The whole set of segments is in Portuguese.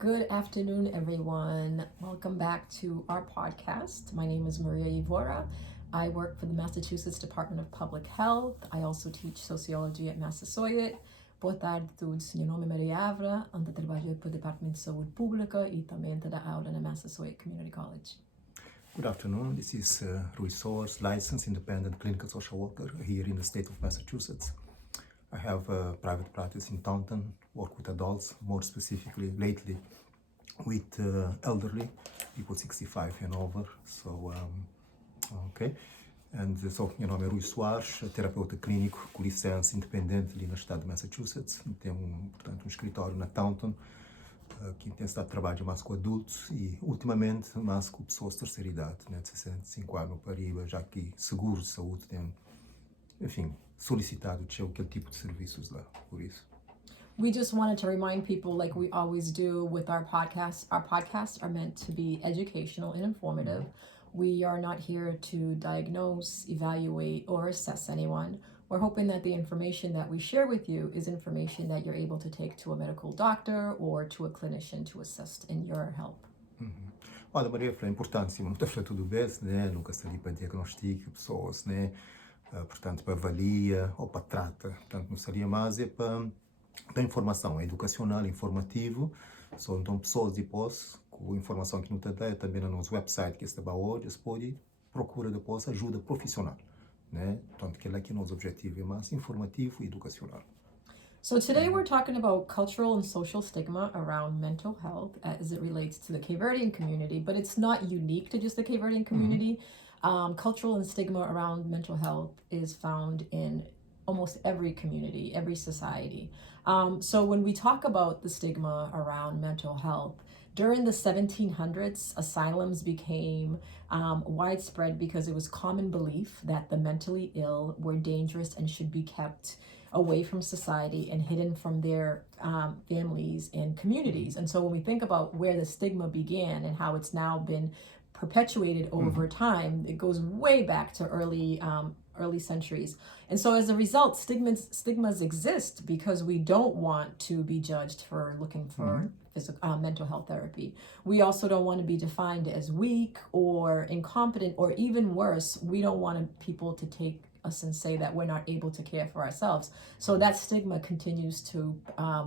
Good afternoon, everyone. Welcome back to our podcast. My name is Maria Ivora. I work for the Massachusetts Department of Public Health. I also teach sociology at Massasoit. Boa tarde a todos. Meu nome é Maria Ivora. Eu trabalho para o Departamento de Saúde Pública e também dou aula na Massasoit Community College. Good afternoon. This is Rui Soares, licensed independent clinical social worker here in the state of Massachusetts. I have a private practice in Taunton, work with adults, more specifically lately with elderly, people 65 and over. Meu nome é Rui Soares, terapeuta clínico com licença independente ali no estado de Massachusetts. Tenho, portanto, um escritório na Taunton, que tem estado a trabalhar mais com adultos e, ultimamente, mais com pessoas de terceira idade, né, de 65 anos para arriba, já que seguros de saúde têm, enfim, solicitado aquele tipo de serviços lá, por isso. We just wanted to remind people, like we always do with our podcasts are meant to be educational and informative. We are not here to diagnose, evaluate, or assess anyone. We're hoping that the information that we share with you is information that you're able to take to a medical doctor or to a clinician to assist in your help. Olha, Maria, é importante, sim, nunca foi tudo bem, né? Nunca está ali para diagnosticar pessoas, né? Portanto, para avalia ou para trata. Portanto, não seria mais para dar informação, é educacional, informativo. Então, pessoas depois, com informação que não te dá, também no nosso website, que está hoje, pode procurar depois ajuda profissional, né? Portanto, que é que o nosso objetivo é mais informativo e educacional. So today we're talking about cultural and social stigma around mental health as it relates to the Cape Verdean community, but it's not unique to just the Cape Verdean community. Cultural and stigma around mental health is found in almost every community, every society. So when we talk about the stigma around mental health, during the 1700s, asylums became widespread because it was common belief that the mentally ill were dangerous and should be kept away from society and hidden from their families and communities. And so when we think about where the stigma began and how it's now been perpetuated over time, it goes way back to early centuries. And so as a result, stigmas exist because we don't want to be judged for looking for mental health therapy. We also don't want to be defined as weak or incompetent, or even worse, we don't want people to take us and say that we're not able to care for ourselves. So that stigma continues to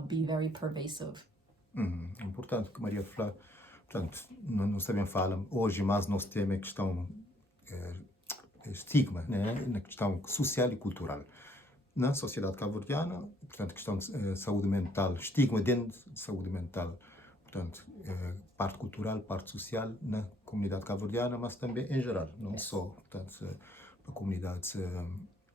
be very pervasive. Importante que Maria falou. Portanto, nós também falamos, hoje mais nosso tema é a questão estigma, né? Na questão social e cultural. Na sociedade cabo-verdiana, portanto, questão de saúde mental, estigma dentro de saúde mental, portanto, parte cultural, parte social na comunidade cabo-verdiana, mas também em geral, não só, portanto, para comunidades,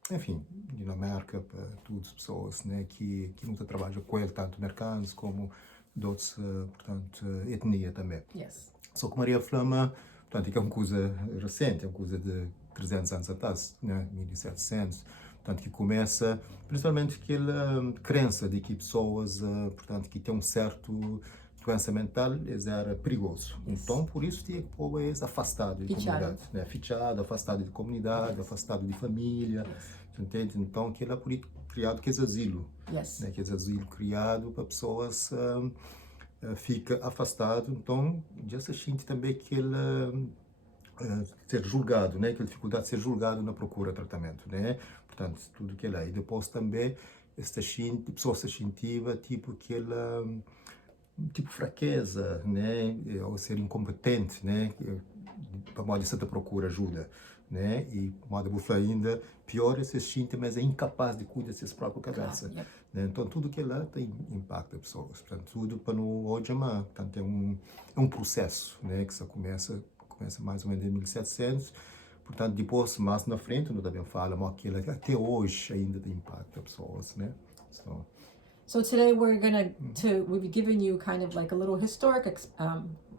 enfim, Dinamarca, para todas as pessoas, né, que nunca trabalham com ele, tanto americanos como de outras, portanto, etnia também. Yes. Só que Maria Flama, portanto, é uma coisa recente, é uma coisa de 300 anos atrás, né, 1700, portanto, que começa, principalmente aquela crença de que pessoas, portanto, que têm um certo doença mental, era perigoso. Yes. Então, por isso, tinha que pôr eles afastados de comunidade, né, fichado, afastado de comunidade, afastado de família, entende? Então, aquele é criado que é asilo, né, que é asilo criado para pessoas fica afastado, então já se sente também aquele ser julgado, né, aquela dificuldade de ser julgado na procura de tratamento, né, portanto, tudo que é lá. E depois também esta pessoa se sentiva tipo aquela tipo fraqueza, né, ou ser incompetente, né, para modo de certa procura ajuda, né, e modo de ainda pior é se sente, mas é incapaz de cuidar de sua própria cabeça, né? Então tudo que lá tem impacto nas pessoas, portanto tudo para no hoje, portanto é um processo, né, que começa mais ou menos em 1700, portanto depois mais na frente nós também falamos aquilo até hoje ainda tem impacto nas pessoas, né? So today we've given you kind of like a little historic,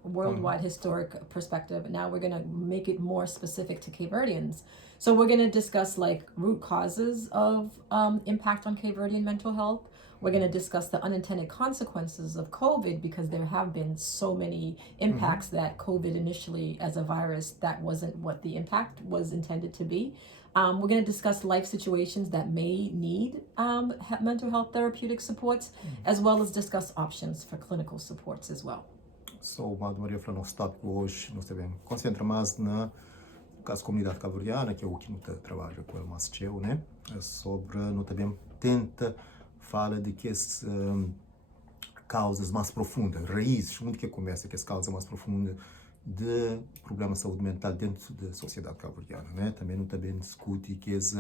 worldwide historic perspective. Now we're gonna make it more specific to Cape Verdeans. So we're gonna discuss like root causes of impact on Cape Verdean mental health. We're gonna discuss the unintended consequences of COVID, because there have been so many impacts that COVID initially as a virus, that wasn't what the impact was intended to be. We're going to discuss life situations that may need mental health therapeutic supports, as well as discuss options for clinical supports as well. So, Maria falou, nosso tópico hoje, nós também concentra mais na caso comunidade cabo-verdiana, que é o que nós trabalha com o mais teu, né? Sobre, nós também tenta falar de que as causas mais profundas, raízes, onde que começa que as causas mais profundas de problemas de saúde mental dentro da sociedade cabo-verdiana, né? Também nós também discute que as,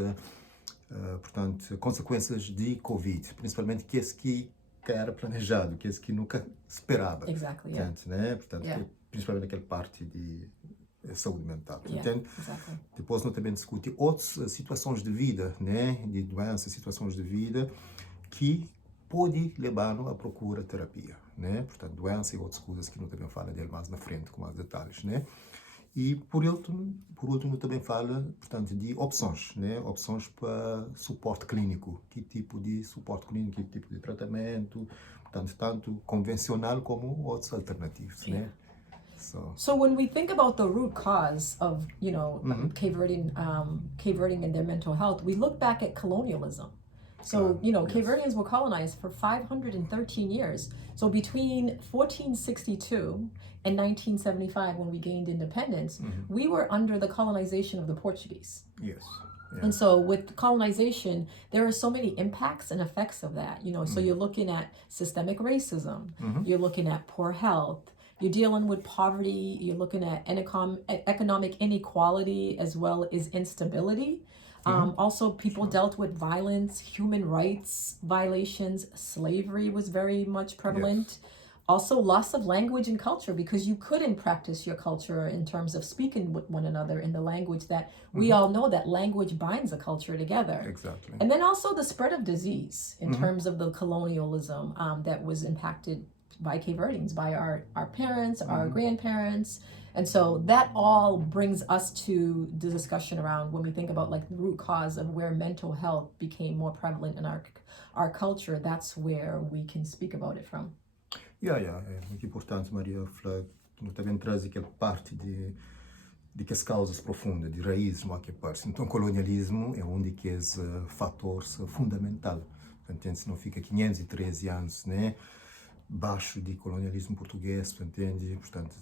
portanto, consequências de Covid, principalmente que era planejado, que nunca esperava. Exactly, Portanto, né? Portanto, principalmente aquela parte de saúde mental, entende? Exactly. Depois nós também discute outras situações de vida, né? De doenças, situações de vida que pode levar-nos à procura de terapia, né? Portanto, doença e outras coisas que nós também fala dele mais na frente, com mais detalhes, né? E por último também fala, portanto, de opções, né? Opções para suporte clínico, que tipo de suporte clínico, que tipo de tratamento, portanto, tanto convencional como outros alternativos, né? So when we think about the root cause of, Cape Verdean and their mental health, we look back at colonialism. So, Cape Verdeans were colonized for 513 years. So between 1462 and 1975, when we gained independence, we were under the colonization of the Portuguese. Yes. Yeah. And so with colonization, there are so many impacts and effects of that. So you're looking at systemic racism, you're looking at poor health, you're dealing with poverty, you're looking at economic inequality as well as instability. Also, people dealt with violence, human rights violations, slavery was very much prevalent. Yes. Also, loss of language and culture, because you couldn't practice your culture in terms of speaking with one another in the language that we all know that language binds a culture together. Exactly. And then also the spread of disease in terms of the colonialism that was impacted by Cape Verdeans, by our parents, our grandparents. And so that all brings us to the discussion around when we think about like the root cause of where mental health became more prevalent in our culture. That's where we can speak about it from. É muito importante, Maria, que também traz aquela parte de que as causas profundas, de raízes, não há que parte. Então, o colonialismo é onde que é fator fundamental. Entende? Se não fica 513 anos, né, baixo de colonialismo português, entende? Portanto,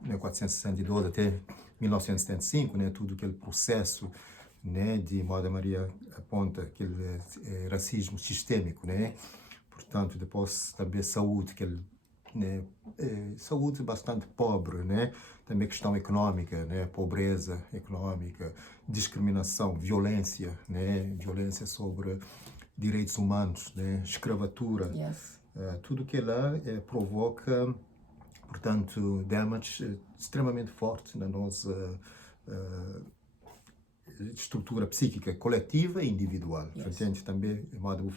1462 até 1975, né, tudo aquele processo, né, de moda Maria aponta aquele racismo sistêmico, né? Portanto, depois também saúde, né, saúde bastante pobre, né? Também questão econômica, né? Pobreza econômica, discriminação, violência, né? Violência sobre direitos humanos, né? Escravatura. Yes. Tudo que lá provoca, portanto, damage extremamente forte na nossa estrutura psíquica coletiva e individual. Entende? Também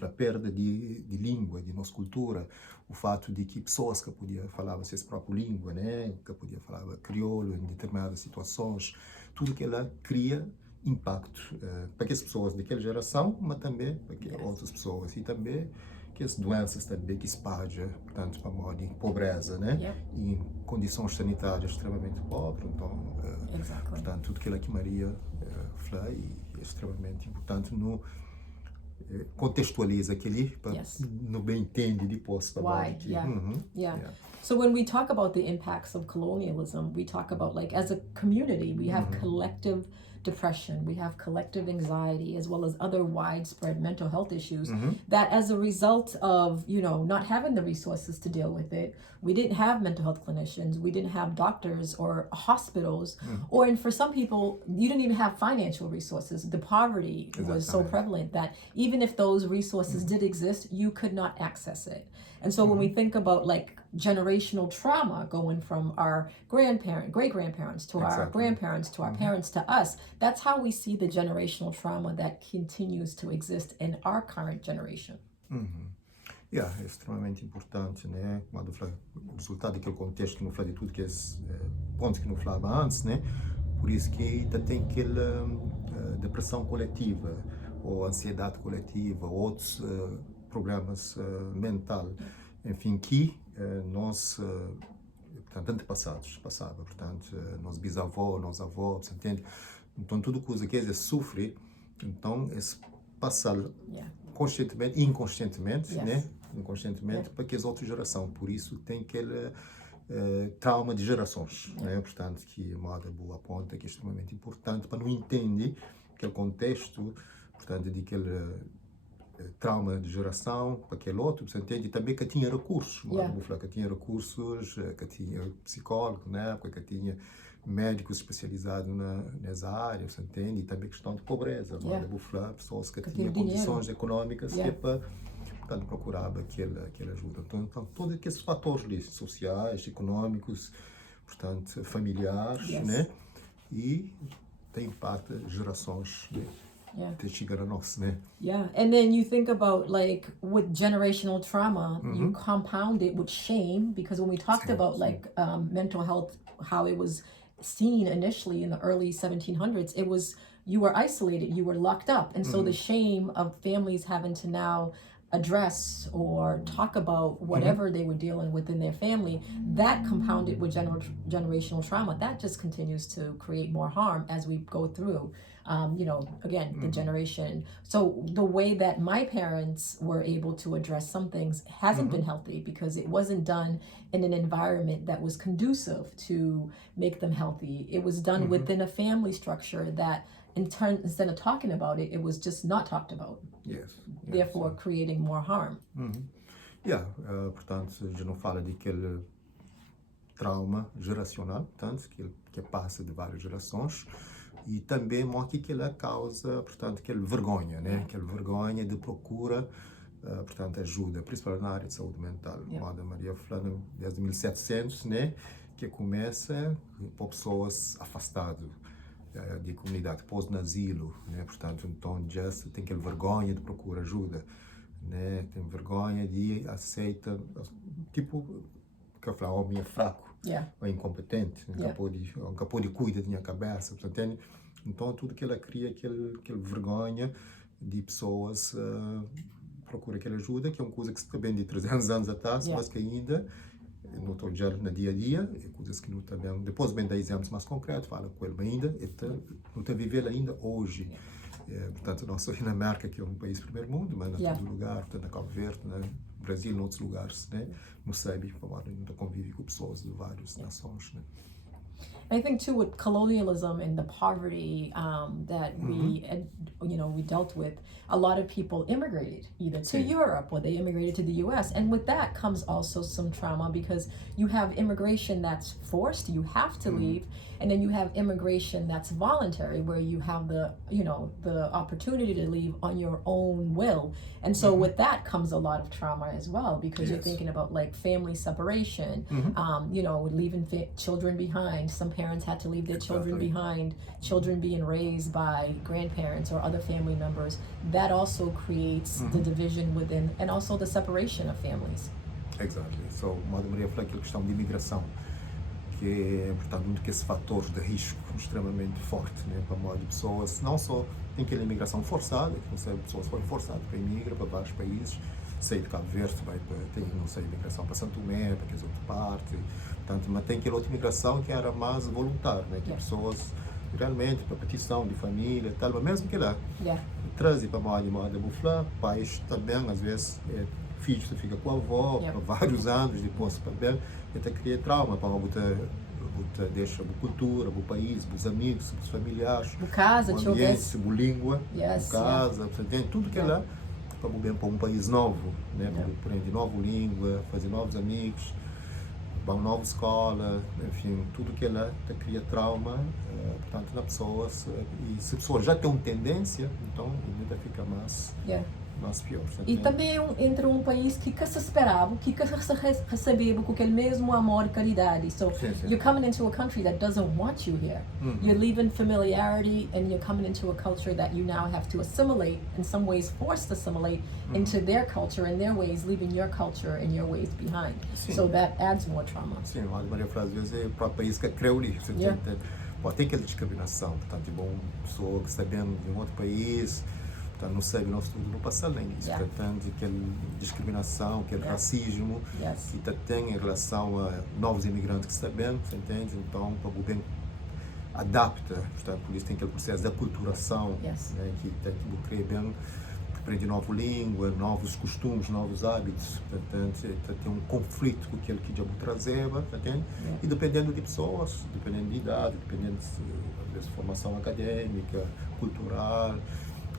a perda de língua, de nossa cultura, o fato de que pessoas que podiam falar a sua própria língua, né, que podiam falar crioulo em determinadas situações, tudo que ela cria impacto para as pessoas daquela geração, mas também para outras pessoas, e também que as doenças também que espalham, portanto, para modo de pobreza, né? E em condições sanitárias extremamente pobres, então, portanto, tudo aquilo que Maria fala é extremamente importante no contextualiza aquele para no bem entende depois Why? So when we talk about the impacts of colonialism, we talk about like as a community, we have collective depression, we have collective anxiety, as well as other widespread mental health issues that as a result of, not having the resources to deal with it, we didn't have mental health clinicians, we didn't have doctors or hospitals, and for some people, you didn't even have financial resources. The poverty was so prevalent that even if those resources did exist, you could not access it. And so when we think about like generational trauma going from our great-grandparents to our grandparents to our parents to us, that's how we see the generational trauma that continues to exist in our current generation. É extremamente importante, né? Quando fala o resultado daquele contexto que não fala de tudo que é pontos que não falava antes, né? Por isso que tem aquela depressão coletiva ou ansiedade coletiva, ou outros problemas mental, enfim, que nós, portanto, antepassados passava, portanto, nossos bisavós, nossos avós, entende? Então, tudo coisa que eles sofrem, então, eles passam Yeah. conscientemente, inconscientemente, Yes. né? Inconscientemente, para que as outras gerações. Por isso, tem aquele trauma de gerações, né? Portanto, que a moda boa aponta que é extremamente importante para não entender aquele contexto, portanto, de aquele trauma de geração para aquele outro, você entende? E também que tinha recursos, vou falar que tinha recursos, que tinha psicólogo na época, que tinha médicos especializados nessa área, você entende? E também questão de pobreza, vou falar pessoas que tinham condições econômicas que é para portanto, procurava aquela ajuda. Então, todos aqueles fatores ali, sociais, econômicos, portanto, familiares, né? E tem parte gerações, né? Até chegar a nós, né? Yeah, and then you think about like with generational trauma, you compound it with shame because when we talked about like mental health, how it was seen initially in the early 1700s, it was you were isolated, you were locked up, and so the shame of families having to now address or talk about whatever they were dealing with in their family, that compounded with generational trauma, that just continues to create more harm as we go through. Again, the generation. So the way that my parents were able to address some things hasn't been healthy because it wasn't done in an environment that was conducive to make them healthy. It was done within a family structure that instead of talking about it, it was just not talked about. Therefore, creating more harm. Portanto, já não fala daquele trauma geracional, portanto, que passa de várias gerações. E também mostra que ela causa, portanto, aquela vergonha, né? Aquela vergonha de procura, portanto, ajuda, principalmente na área de saúde mental. A Maria falando desde 1700, né? Que começa por pessoas afastadas da comunidade, pôs no asilo, né? Portanto, então já tem aquela vergonha de procurar ajuda, né? Tem vergonha de aceita, tipo, que eu falo, homem é fraco, ou incompetente, nunca pode cuidar da minha cabeça, portanto, então tudo que ela cria, aquela vergonha de pessoas procura aquela ajuda, que é uma coisa que se também de 300 anos atrás, mas que ainda não estou já no dia a dia, é coisas que não também, depois bem dar exemplos mais concretos, fala com ele ainda, não está vivendo ainda hoje. Portanto, não só na América, que é um país primeiro mundo, mas em todo lugar, portanto, na Cabo Verde, no Brasil, em outros lugares, né? Não sabe, ainda convive com pessoas de várias nações, né? I think too with colonialism and the poverty that we dealt with, a lot of people immigrated either to Europe or they immigrated to the U.S. And with that comes also some trauma because you have immigration that's forced, you have to leave, and then you have immigration that's voluntary where you have the opportunity to leave on your own will. And so with that comes a lot of trauma as well because you're thinking about like family separation, leaving children behind. Some parents had to leave their children behind, children being raised by grandparents or other family members. That also creates the division within and also the separation of families. Exactly. So, Maria falou aquela questão de imigração, que é, portanto, um desses fatores de risco extremamente forte, né, para a pessoas, não só tem aquela imigração forçada, que não sei, pessoas foram forçadas para emigrar para vários países, sair de Cabo Verde, tem, não sei, imigração para Santo Tomé, para aquelas outras partes, portanto, mas tem aquela outra imigração que era mais voluntária, né, que pessoas realmente para petição de família, tal, mas mesmo que lá trazem para a moda bufla, pais também, às vezes, filhos que ficam com a avó por vários anos, depois também, até cria trauma para deixa a cultura, o país, os amigos, os familiares, o casa, o ambiente, a língua, a casa, tem tudo que é lá para um país novo, né? Para aprender nova língua, fazer novos amigos, para uma nova escola, enfim, tudo que é lá cria trauma, portanto, na pessoas, e se a pessoa já tem uma tendência, então ainda fica mais pior. E também entre um país que se esperava, que recebeu com aquele mesmo amor e caridade. So you're coming into a country that doesn't want you here. You're leaving familiarity and you're coming into a culture that you now have to assimilate, in some ways forced to assimilate into their culture and their ways, leaving your culture and your ways behind. So that adds more trauma. Sim, a Maria às vezes é para o país que creu ali. Pode ter aquela discriminação, portanto, pessoa que está bem de um outro país, portanto, não sabe nosso tudo no passado ainda. Portanto, aquela discriminação, aquele racismo que tem em relação a novos imigrantes que estão bem, você entende? Então, para o bem adapta, portanto, por isso tem aquele processo de aculturação, Yes. né, que crê bem, que aprende nova língua, novos costumes, novos hábitos, portanto, tem um conflito com aquele que já trazeva, entende? Yeah. E dependendo de pessoas, dependendo de idade, dependendo de formação acadêmica, cultural,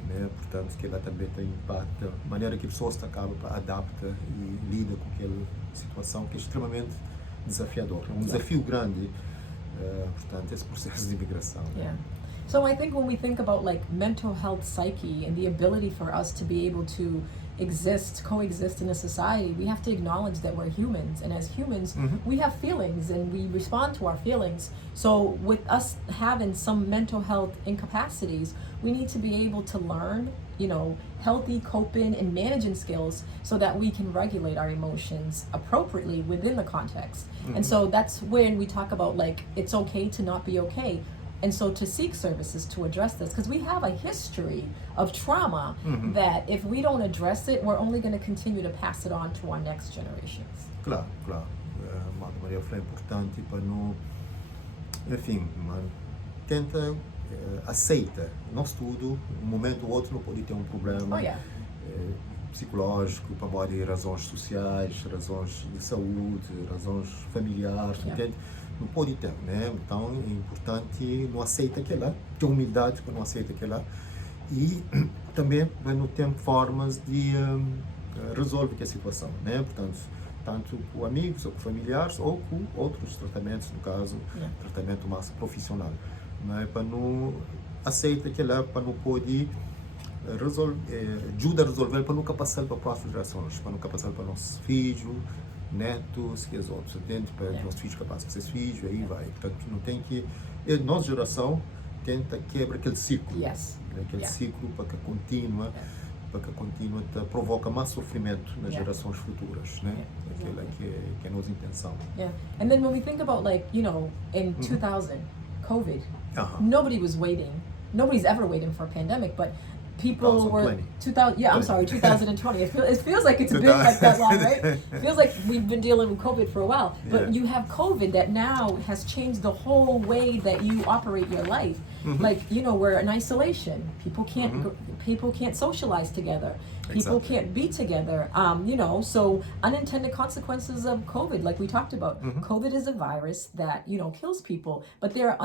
né? Portanto, que ela também tem impacto, a maneira que a pessoa se acaba, adapta e lida com aquela situação que é extremamente desafiador, é um desafio grande, portanto, esse processo de imigração. Yeah. So I think when we think about like mental health psyche and the ability for us to be able to coexist in a society, we have to acknowledge that we're humans, and as humans we have feelings and we respond to our feelings. So with us having some mental health incapacities, we need to be able to learn, healthy coping and managing skills so that we can regulate our emotions appropriately within the context. And so that's when we talk about like it's okay to not be okay. And so to seek services to address this, because we have a history of trauma that if we don't address it, we're only going to continue to pass it on to our next generations. Claro. Maria foi importante para não, enfim, tenta, aceita. Nós tudo, um momento ou outro não pode ter um problema psicológico, para modo razões sociais, razões de saúde, razões familiares, entende? Não pode ter, né? Então é importante não aceita aquela, ter humildade para não aceita aquela e também vai não ter formas de resolver a situação, né? Portanto, tanto com amigos ou com familiares ou com outros tratamentos, no caso, tratamento mais profissional, né? Para não aceita aquela, para não pode ajuda a resolver, para nunca passar para as próximas gerações, para nunca passar para nossos filhos, netos e os outros, entende? Para os nossos filhos capazes de ser filhos, aí vai. Portanto, não tem que... A nossa geração tenta quebrar aquele ciclo. Aquele ciclo para que continua, provoca mais sofrimento nas gerações futuras, né? Aquela que é a nossa intenção. Yeah. And then when we think about like, in 2000, COVID, nobody was waiting. Nobody's ever waiting for a pandemic, but people were 2000. Yeah, I'm sorry, 2020. It feels like it's been like that long, right? It feels like we've been dealing with COVID for a while. But you have COVID that now has changed the whole way that you operate your life. Like we're in isolation. People can't socialize together. People can't be together. So unintended consequences of COVID, like we talked about. COVID is a virus that kills people, but there are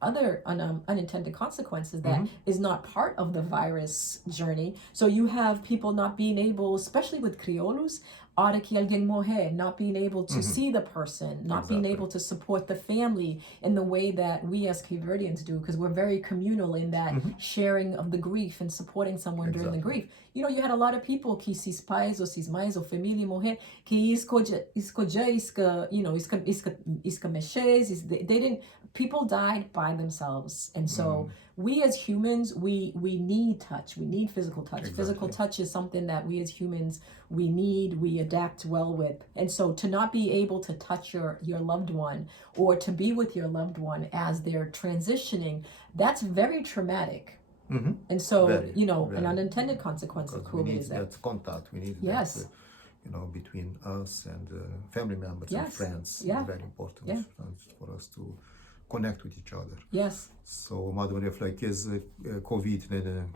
other unintended consequences that is not part of the virus journey. So you have people not being able, especially with criollos, hora que alguém morrer, not being able to see the person, not being able to support the family in the way that we as Cape Verdeans do, because we're very communal in that sharing of the grief and supporting someone during the grief. You had a lot of people que sis pais ou sis mães ou família morrer, que they didn't, people died by themselves. And so we as humans, we need touch. We need physical touch. Physical touch is something that we as humans, we adapt well with. And so to not be able to touch your loved one or to be with your loved one as they're transitioning, that's very traumatic. And so, an unintended consequence of COVID is that contact. We need that, between us and family members and friends. It's very important for us to connect with each other. Yes. So, Maria falou que COVID, né,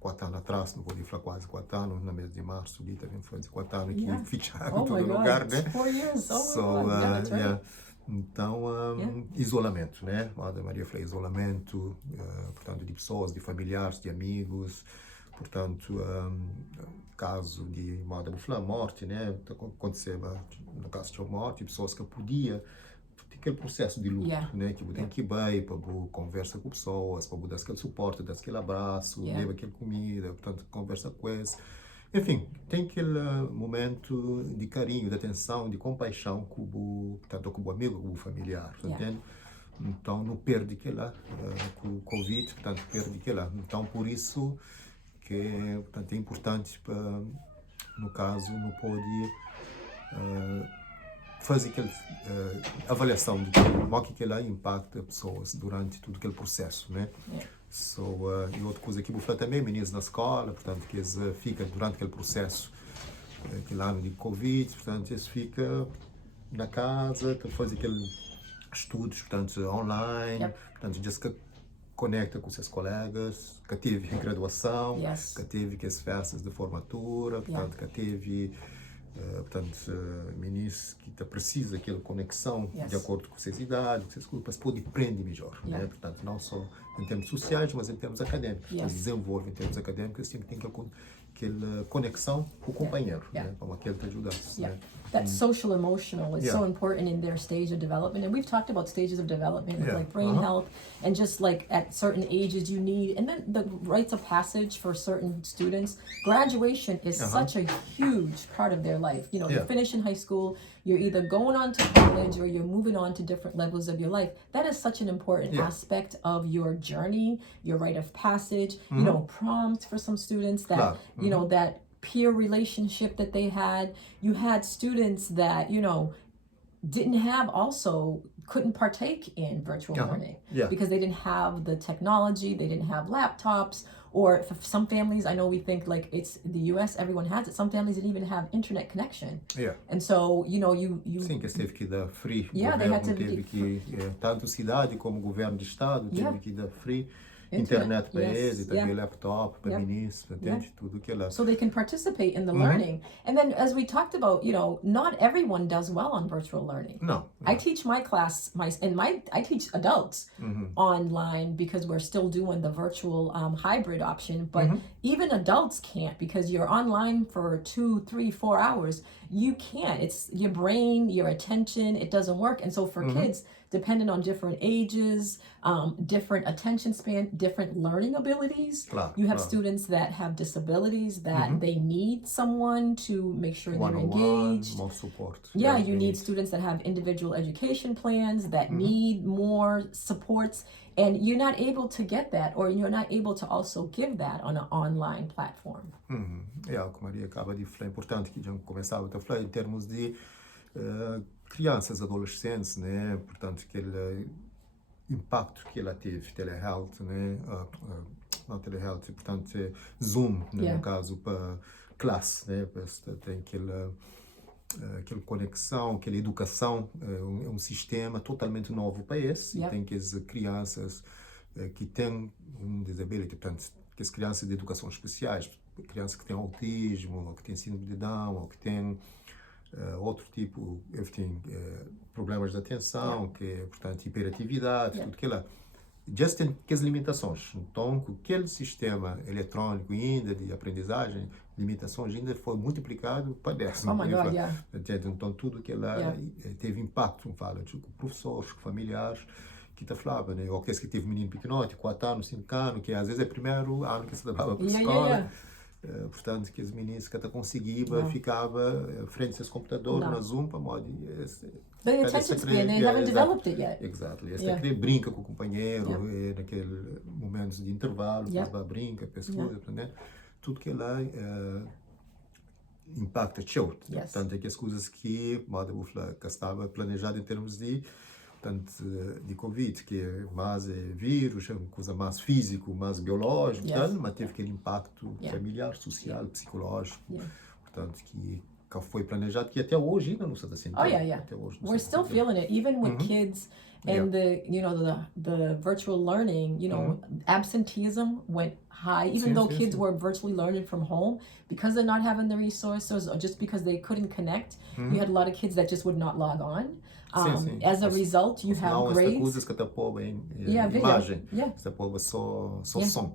4 anos atrás, não vou falar quase 4 anos, no mês de março, foi 4 anos que ficharam em todo lugar, né? 4 years. That's right. Então, isolamento, né? A Maria falou isolamento, portanto, de pessoas, de familiares, de amigos, portanto, caso de morte, né? Aconteceu, no caso de morte, pessoas que podia aquele processo de luto, né? Que tem que ir bem, para conversa com pessoas, para dar aquele suporte, dar aquele abraço, levar aquela comida, portanto, conversa com eles. Enfim, tem aquele momento de carinho, de atenção, de compaixão com o amigo, com o familiar, entende? Então, não perde aquela, com o Covid, portanto, perde aquela. Então, por isso que portanto, é importante, para, no caso, não pode fazer aquela avaliação de como que ela impacta pessoas durante todo aquele processo, né? E outra coisa que eu vou falar também, meninos na escola, portanto, que eles ficam durante aquele processo, aquele ano de Covid, portanto, eles ficam na casa, fazem estudos, portanto, online, portanto, já se conecta com seus colegas, que teve graduação, que teve que as festas de formatura, portanto, que teve ministro que precisa daquela conexão de acordo com suas idades, com suas culpas, pode aprender melhor, né? Portanto, não só em termos sociais, mas em termos acadêmicos. Então, desenvolve em termos acadêmicos, sempre tem aquela conexão com o companheiro, né? Como aquele te ajudasse, né? That social emotional is so important in their stage of development, and we've talked about stages of development like brain health, and just like at certain ages you need, and then the rites of passage for certain students. Graduation is such a huge part of their life. You know, you finish in high school, you're either going on to college or you're moving on to different levels of your life. That is such an important aspect of your journey, your rite of passage. You know, proms for some students that you know that peer relationship that they had. You had students that, you know, couldn't partake in virtual learning because they didn't have the technology, they didn't have laptops, or for some families, I know we think like it's the US, everyone has it. Some families didn't even have internet connection. And so, you know, you Sim, que teve que dar free. They had to teve que tanto cidade como governo de estado teve que dar free. Internet para eles, e também laptop para ministro, entende? Tudo que ela... So they can participate in the learning. And then as we talked about, you know, not everyone does well on virtual learning. No. I teach my class, I teach adults online because we're still doing the virtual hybrid option, but even adults can't because you're online for 2, 3, 4 hours. You can't. It's your brain, your attention, it doesn't work. And so for kids, depending on different ages, different attention span, different learning abilities. You have students that have disabilities that they need someone to make sure they're engaged. More support. You need students that have individual education plans that need more supports, and you're not able to get that, or you're not able to also give that on an online platform. O que Maria acaba de falar, é importante que já começava a falar em termos de crianças, adolescentes, né? Portanto, aquele impacto que ela teve, telehealth, né? Não telehealth, portanto, Zoom, né? No caso, para classe, né? Tem aquela conexão, aquela educação, é um sistema totalmente novo para esse, e tem que as crianças que têm disability, portanto, que as crianças de educação especiais, crianças que têm autismo, ou que têm síndrome de Down, ou que têm outro tipo, enfim, problemas de atenção, que portanto, hiperatividade, tudo aquilo. Já tem aquelas limitações. Então, com aquele sistema eletrônico ainda de aprendizagem, limitações ainda foi multiplicado para 10. Oh my God, Então, tudo que ela teve impacto, fala, com professores, com familiares, que te falava, né? Ou aqueles que teve menino pequenote, 4 anos, 5 anos, que às vezes é o primeiro ano que se levava para a escola. Portanto, que os meninos que até conseguiam, ficava frente aos computadores, na Zoom, para modo... The attention span, they haven't developed it yet. Exactly. Esse brinca com o companheiro, naquele momento de intervalo, brinca, pesquisa, né? Tudo que lá impacta, Portanto, é que as coisas que, que estava planejado em termos de de Covid, que é mais vírus, é uma coisa mais físico, mais biológico, mas teve aquele impacto familiar, social, psicológico, portanto, que foi planejado, que até hoje ainda não está sentindo. Até hoje we're still feeling it, even with kids and the virtual learning, you know, absenteeism went high, even though kids were virtually learning from home, because they're not having the resources or just because they couldn't connect, you had a lot of kids that just would not log on. As a result, you have grades. Coisas que imagem, só som.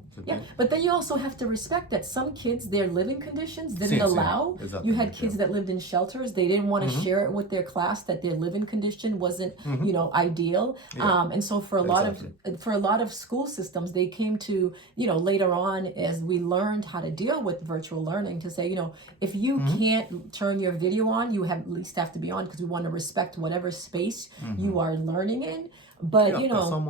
But then you also have to respect that some kids, their living conditions didn't allow. You had kids that lived in shelters. They didn't want to share it with their class, that their living condition wasn't, you know, ideal. And so for a lot of school systems, they came to, you know, later on as we learned how to deal with virtual learning, to say, you know, if you can't turn your video on, you at least have to be on, because we want to respect whatever space you are learning in. But you know, some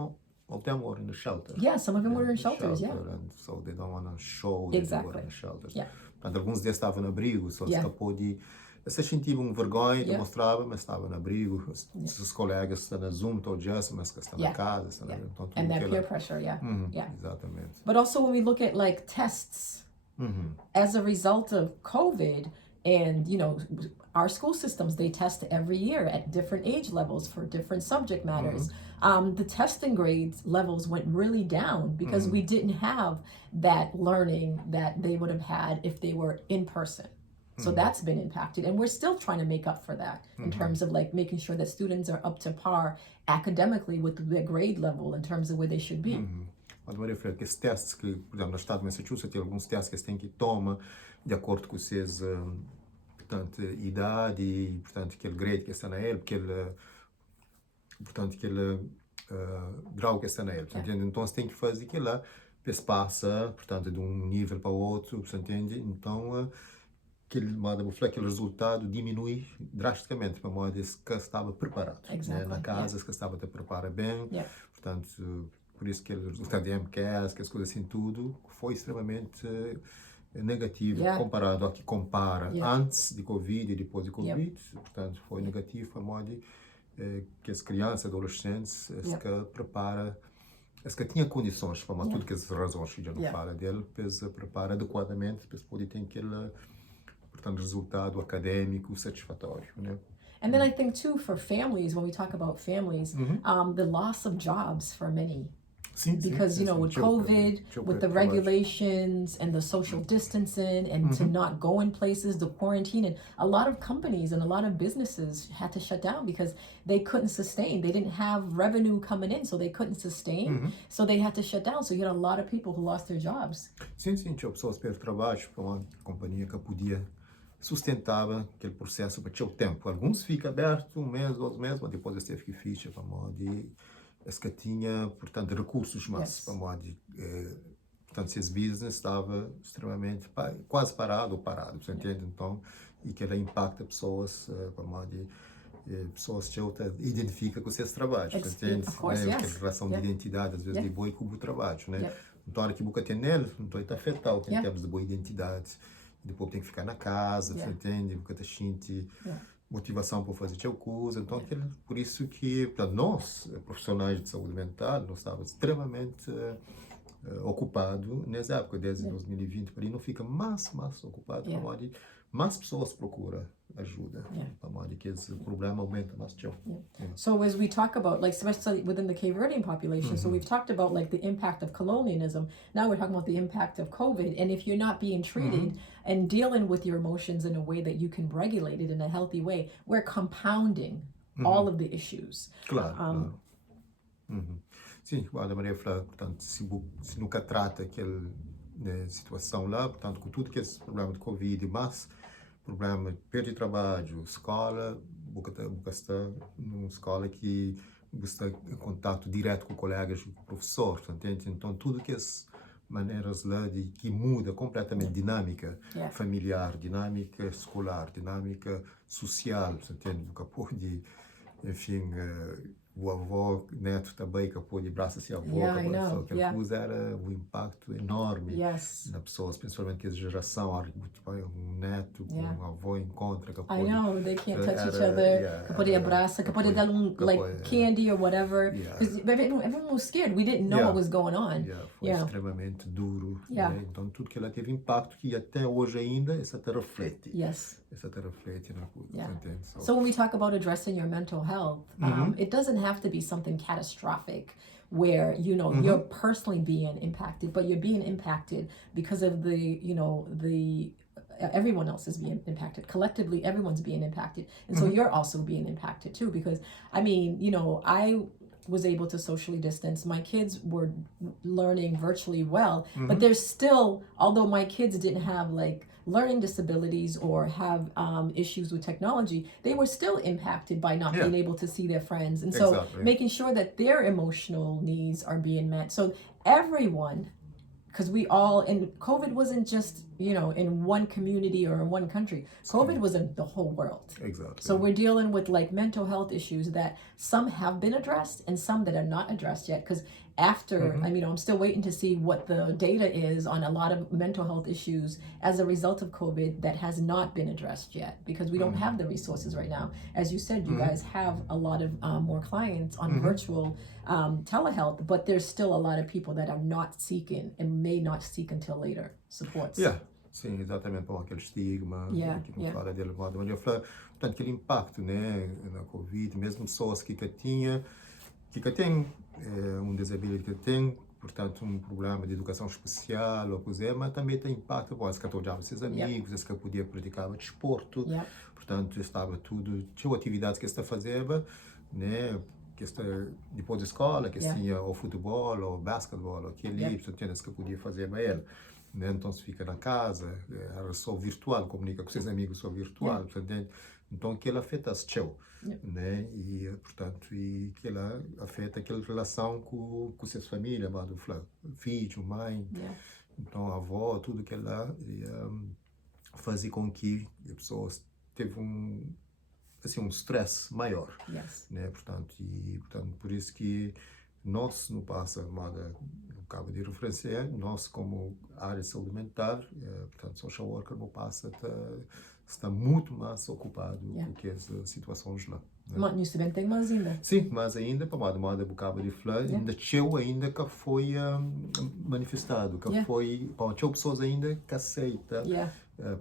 of them were in the shelter. Some of them were in shelters. And so they don't want to show that they were in the shelters. And alguns deles estavam no abrigo, só escapou de... Vocês sentiam vergonha de mostrar, mas estava no abrigo. Os colegas estão na Zoom todo dia, mas que estão na casa. Então, and that peer pressure, Exatamente. But also when we look at like tests, as a result of COVID, and you know, our school systems, they test every year at different age levels for different subject matters. The testing grades levels went really down because we didn't have that learning that they would have had if they were in person. So that's been impacted, and we're still trying to make up for that in terms of like making sure that students are up to par academically with their grade level in terms of where they should be. Quando me refiro a esses testes que, por exemplo, no estado de Massachusetts, tem alguns testes que eles têm que tomar de acordo com seus, portanto, idade e, portanto, aquele grade que está na ele, portanto, aquele grau que está na ele, entende? Então, você tem que fazer aquilo lá, para se passa, portanto, de um nível para o outro, você entende? Então, aquele resultado diminui drasticamente para o modo que estava preparado. Exactly, Na casa, que estava a preparar bem, portanto, por isso que o resultado de MCAS, que as coisas assim tudo, foi extremamente negativo comparado ao que compara antes de Covid e depois de Covid. Portanto, foi negativo para o modo que as crianças, adolescentes, que prepara, que tinha condições para tudo que as razões que já não fala dele, para preparar adequadamente, para poder ter aquele, portanto, resultado acadêmico satisfatório, né? And then I think too, for families, when we talk about families, the loss of jobs for many. Because, you know, with COVID, with the regulations and the social distancing and to not go in places, the quarantine, and a lot of companies and a lot of businesses had to shut down because they couldn't sustain. They didn't have revenue coming in, so they couldn't sustain. So they had to shut down. So you had a lot of people who lost their jobs. Sim, tinha pessoas que perderam trabalho para uma companhia que podia sustentava aquele processo para o tempo. Alguns ficam abertos um mês, 2 meses, mas depois eles teve que fechar para modo de que tinha, portanto, recursos mais para modo de, portanto, se esse business estava extremamente quase parado ou parado, você entende? Então, e que ela impacta pessoas para modo de pessoas que outra identifica com esses trabalhos, você entende? Aquela relação de identidade, às vezes de boa e com o trabalho, né? Então, a hora que você tem nele, então está afetado em termos de boa identidade. Depois tem que ficar na casa, você entende? Porque está sente motivação para fazer tal coisa. Então, por isso que, para nós, profissionais de saúde mental, nós estávamos extremamente ocupados nessa época, desde 2020, para aí não fica mais ocupado, para modo de mais pessoas procuram ajuda, para modo que esse problema aumenta mais. So as we talk about, like, especially within the Cape Verdean population, so we've talked about like the impact of colonialism. Now we're talking about the impact of COVID. And if you're not being treated and dealing with your emotions in a way that you can regulate it in a healthy way, we're compounding all of the issues. Claro. Sim, a Maria falou, portanto, se nunca trata aquela situação lá, portanto, com tudo que é esse problema de Covid, mas problema de perda de trabalho, escola, você está numa escola que você está em contato direto com colegas, com o professor, entende? Então, tudo que as maneiras lá de que muda completamente dinâmica familiar, dinâmica escolar, dinâmica social, entende? Você pode, enfim, o avô, neto também, que pôde braço-se a avó, aquela coisa era um impacto enorme na pessoa, principalmente que a geração, um neto com um avô encontra, que I know, they can't touch each other, que pode abraçar, que pode dar like candy or whatever, because everyone was scared, we didn't know what was going on. Foi extremamente duro, né? Então tudo que ela teve impacto, que até hoje ainda, essa te reflete. Essa te reflete na coisa, entende? So when we talk about addressing your mental health, it doesn't have to be something catastrophic where, you know, you're personally being impacted, but you're being impacted because of everyone else is being impacted. Collectively, everyone's being impacted. And so you're also being impacted too, because, I mean, you know, I was able to socially distance. My kids were learning virtually well, but there's still, although my kids didn't have like learning disabilities or have issues with technology, they were still impacted by not being able to see their friends. And so making sure that their emotional needs are being met. So everyone, because and COVID wasn't just, you know, in one community or in one country. COVID was in the whole world. Exactly. So we're dealing with like mental health issues that some have been addressed and some that are not addressed yet. Because after, I mean, I'm still waiting to see what the data is on a lot of mental health issues as a result of COVID that has not been addressed yet, because we don't have the resources right now. As you said, you guys have a lot of more clients on virtual telehealth, but there's still a lot of people that are not seeking and may not seek until later supports. Sim, exatamente, com aquele estigma, Yeah, que não yeah. fala dele, mas eu falo, portanto, aquele impacto, né, na Covid, mesmo pessoas que têm um disability, que têm, portanto, um problema de educação especial ou coisa, mas também tem impacto, bom, esse que odiava seus Yep, amigos, esse que podia praticar desporto, yep, portanto, estava tudo, tinha atividades que está fazendo, né, que está depois da escola, que yeah, tinha o futebol, ou basquetebol, ou aquele, yep, portanto, tinha esse que podia fazer para ele. Né? Então se fica na casa, era só virtual, comunica com seus amigos só virtual, yeah, portanto, então aquilo afeta as teu, yep, né? E portanto, e aquilo afeta aquela relação com suas famílias, do filho, mãe, yeah, então a avó, tudo que ela fazia com que as pessoas teve um stress maior, yes. né? Portanto, por isso que nós, no passo, acaba de referenciar, nós como área de saúde mental, portanto, social worker, no passo está muito mais ocupado Yeah. com essas situações lá. Né? Mas nisso bem tem mais ainda. Sim, mas ainda, para moda acaba de falar, Yeah. ainda tinha ainda que foi manifestado, que Yeah. foi, bom, tinha pessoas ainda que aceita, Yeah,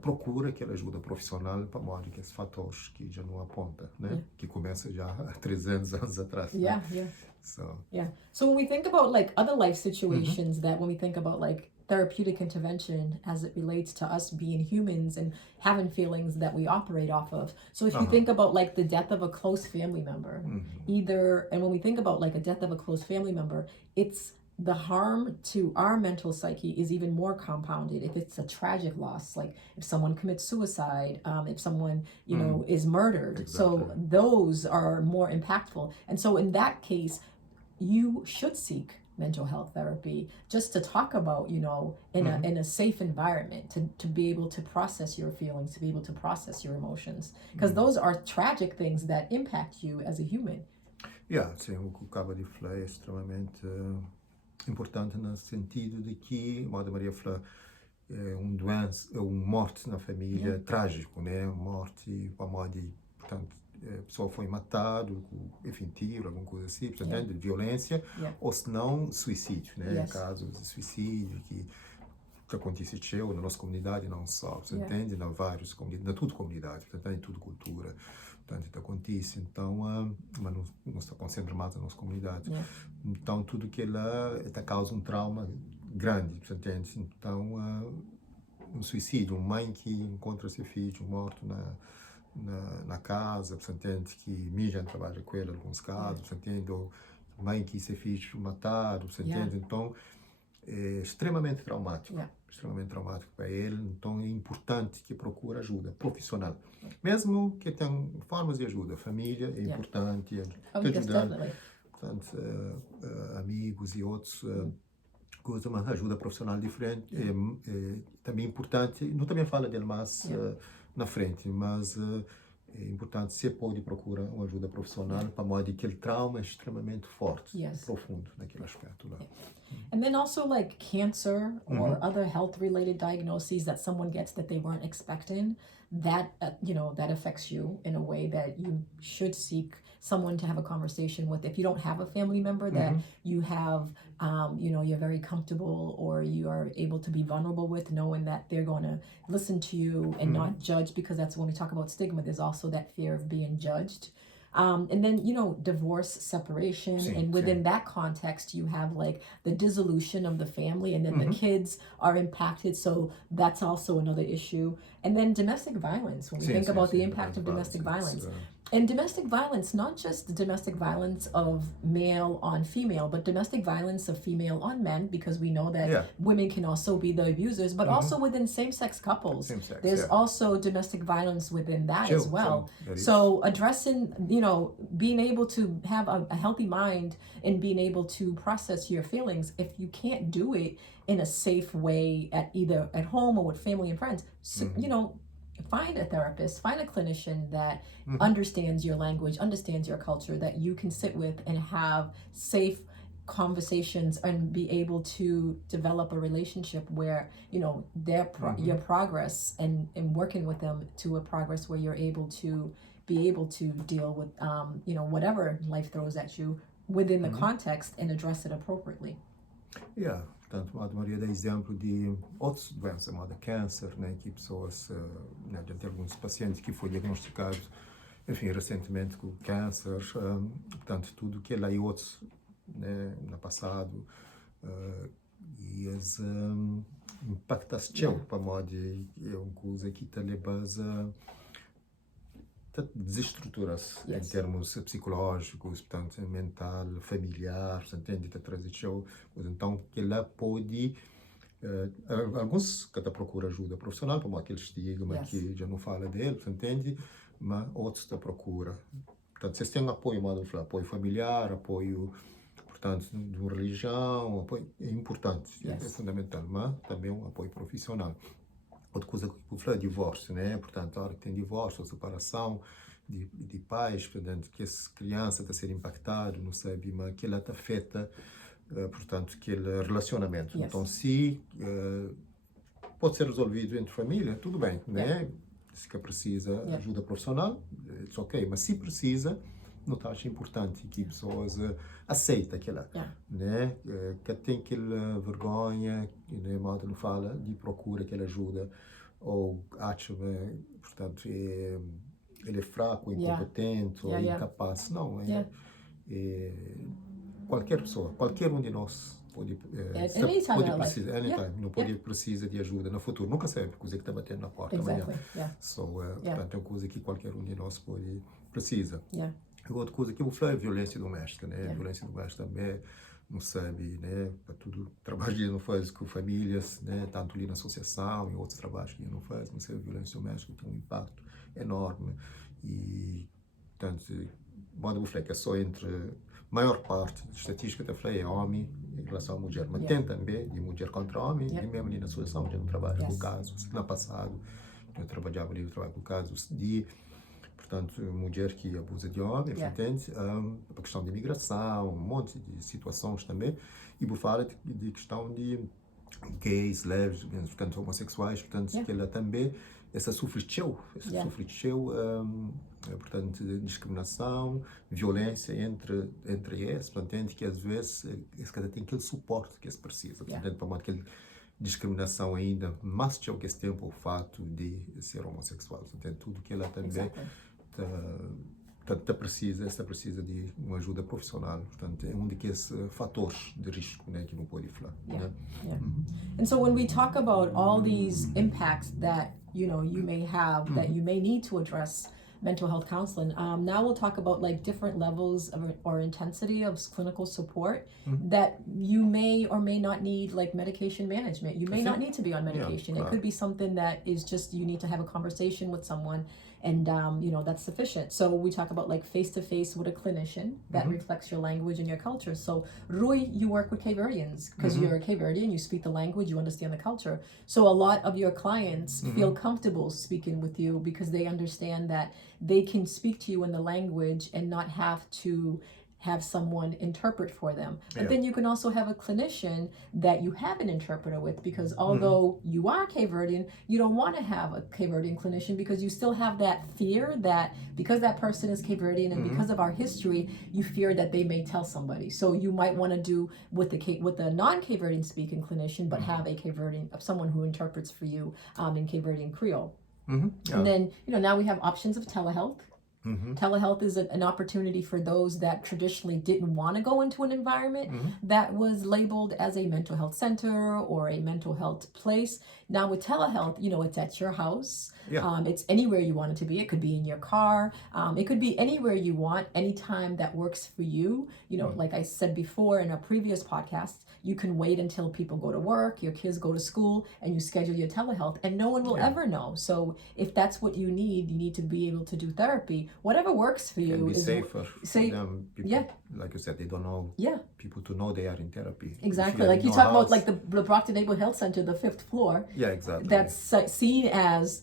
procura aquela ajuda profissional para modo que esses fatores que já não aponta, né? Yeah. Que começa já há 300 anos atrás. Né? yeah, yeah. So, Yeah. So when we think about like other life situations that when we think about like therapeutic intervention as it relates to us being humans and having feelings that we operate off of. So if you think about like the death of a close family member, and when we think about like a death of a close family member, it's the harm to our mental psyche is even more compounded if it's a tragic loss, like if someone commits suicide, if someone is murdered. So Exactly. those are more impactful. And so in that case, you should seek mental health therapy just to talk about, in a safe environment, to be able to process your feelings, to be able to process your emotions, because those are tragic things that impact you as a human. yeah, sim, o que acaba de falar é extremamente importante no sentido de que, moda Maria falou, morte na família trágico, né? Morte, a morte, portanto, a pessoa foi matada com tiro, alguma coisa assim, portanto, de violência, ou se não, suicídio, né? Yes. Casos de suicídio que aconteceu na nossa comunidade, não só, você entende? Na várias comunidades, na tudo comunidade, portanto, em tudo cultura, portanto, acontece, então, mas não está concentra mais na nossa comunidade. Então, tudo que ela causa um trauma grande, você entende? Então, um suicídio, uma mãe que encontra seu filho morto na casa, você entende? Que mija trabalha com ele, em alguns casos, você entende? Ou mãe que seu filho matado, você entende? Então, é extremamente traumático para ele, então é importante que procure ajuda profissional, mesmo que tenha formas de ajuda, família é importante, ajudar, portanto, amigos e outros coisas, mas ajuda profissional diferente é também importante, não também fala dele mais na frente, mas é importante se pode procurar uma ajuda profissional para modo que aquele trauma é extremamente forte, profundo naquele aspecto lá. And then also like cancer or other health related diagnoses that someone gets that they weren't expecting, that that affects you in a way that you should seek someone to have a conversation with. If you don't have a family member that you have you're very comfortable or you are able to be vulnerable with, knowing that they're going to listen to you and not judge, because that's when we talk about stigma, there's also that fear of being judged. And then, divorce, separation. And within that context, you have like the dissolution of the family, and then the kids are impacted. So that's also another issue. And then domestic violence, when we think about the impact of domestic violence. And domestic violence, not just domestic violence of male on female, but domestic violence of female on men, because we know that women can also be the abusers, but also within same-sex couples. There's also domestic violence within that as well. So addressing, being able to have a healthy mind and being able to process your feelings, if you can't do it in a safe way either at home or with family and friends, find a therapist, find a clinician that understands your language, understands your culture, that you can sit with and have safe conversations and be able to develop a relationship where, your progress and working with them to a progress where you're able to deal with, whatever life throws at you within the context and address it appropriately. Yeah, portanto, a maioria dá exemplo de outras doenças, como câncer, né, que pessoas, né, já tem alguns pacientes que foi diagnosticado, enfim, recentemente com câncer, portanto, tudo que lá e outros, né, no passado, e as impactas para modo é uma coisa que te leva a desestruturas em termos psicológicos, portanto, mental, familiar, entende? Te traz então, que lá pode alguns que te procura ajuda profissional, como aquele estigma que já não fala dele, entende? Mas outros te procura. Portanto, vocês têm apoio, apoio familiar, apoio, portanto, de uma religião, apoio, é importante, é fundamental, mas também um apoio profissional. Outra coisa que eu falei é divórcio, né? Portanto, a hora que tem divórcio ou separação de pais, portanto, que essa criança está a ser impactada, não sabe, mas que ela te afeta, portanto, aquele relacionamento. Então, se pode ser resolvido entre família, tudo bem, né? Se que precisa ajuda profissional, it's ok, mas se precisa, não acho importante que pessoas aceitem aquela, né? Que tem aquela vergonha, né? Malta não fala, de procura aquela ajuda, ou acha, portanto, ele é fraco, incompetente, ou incapaz. Não, qualquer pessoa, qualquer um de nós pode precisar, não pode precisar de ajuda no futuro, nunca sabe coisa que está batendo na porta amanhã. Portanto, é uma coisa que qualquer um de nós pode precisa. Outra coisa que eu falei é violência doméstica, né? Violência doméstica também, não sabe, né? Para tudo, trabalho que não faz com famílias, né? Tanto ali na associação e outros trabalhos que não faz, não sabe, violência doméstica tem um impacto enorme e, portanto, modo eu falei que é só entre maior parte da estatística da falei é homem em relação à mulher, mas tem também de mulher contra homem, e mesmo ali na associação já não trabalho com casos, no passado eu trabalhava ali, eu trabalho com casos de, portanto, mulher que abusa de homem, entende? A questão de imigração, um monte de situações também, e por falar de questão de gays, lésbicas, portanto, homossexuais, portanto, que ela também, essa sofreu, portanto, discriminação, violência entre eles, portanto, que às vezes esse cara tem aquele suporte que eles precisam, portanto, para aquele discriminação ainda, mas tinha que esse tempo o fato de ser homossexual, portanto, tudo que ela também precisa de uma ajuda profissional, portanto, é um daqueles fatores de risco, né, que não pode falar, né? And so when we talk about all these impacts that you may have, that you may need to address mental health counseling, now we'll talk about like different levels of or intensity of clinical support that you may or may not need, like medication management. You may not need to be on medication. It could be something that is just you need to have a conversation with someone, and that's sufficient. So we talk about like face-to-face with a clinician that reflects your language and your culture. So Rui, you work with Cape Verdeans because you're a Cape Verdean, you speak the language, you understand the culture. So a lot of your clients feel comfortable speaking with you because they understand that they can speak to you in the language and not have to have someone interpret for them. But then you can also have a clinician that you have an interpreter with, because although you are Cape Verdean, you don't want to have a Cape Verdean clinician because you still have that fear that because that person is Cape Verdean and because of our history, you fear that they may tell somebody. So you might want to do with the non-Cape Verdean speaking clinician, but have a Cape Verdean, someone who interprets for you in Cape Verdean Creole. And then, now we have options of telehealth. Telehealth is an opportunity for those that traditionally didn't want to go into an environment that was labeled as a mental health center or a mental health place. Now with telehealth, it's at your house. It's anywhere you want it to be. It could be in your car. It could be anywhere you want, anytime that works for you. Like I said before in a previous podcast, you can wait until people go to work, your kids go to school, and you schedule your telehealth, and no one will ever know. So if that's what you need to be able to do therapy. Whatever works for you can be is safer. People, like you said, they don't know. People to know they are in therapy. Exactly. Like you talk about like the Brockton Neighborhood Health Center, the 5th floor. Exactly. That's seen as,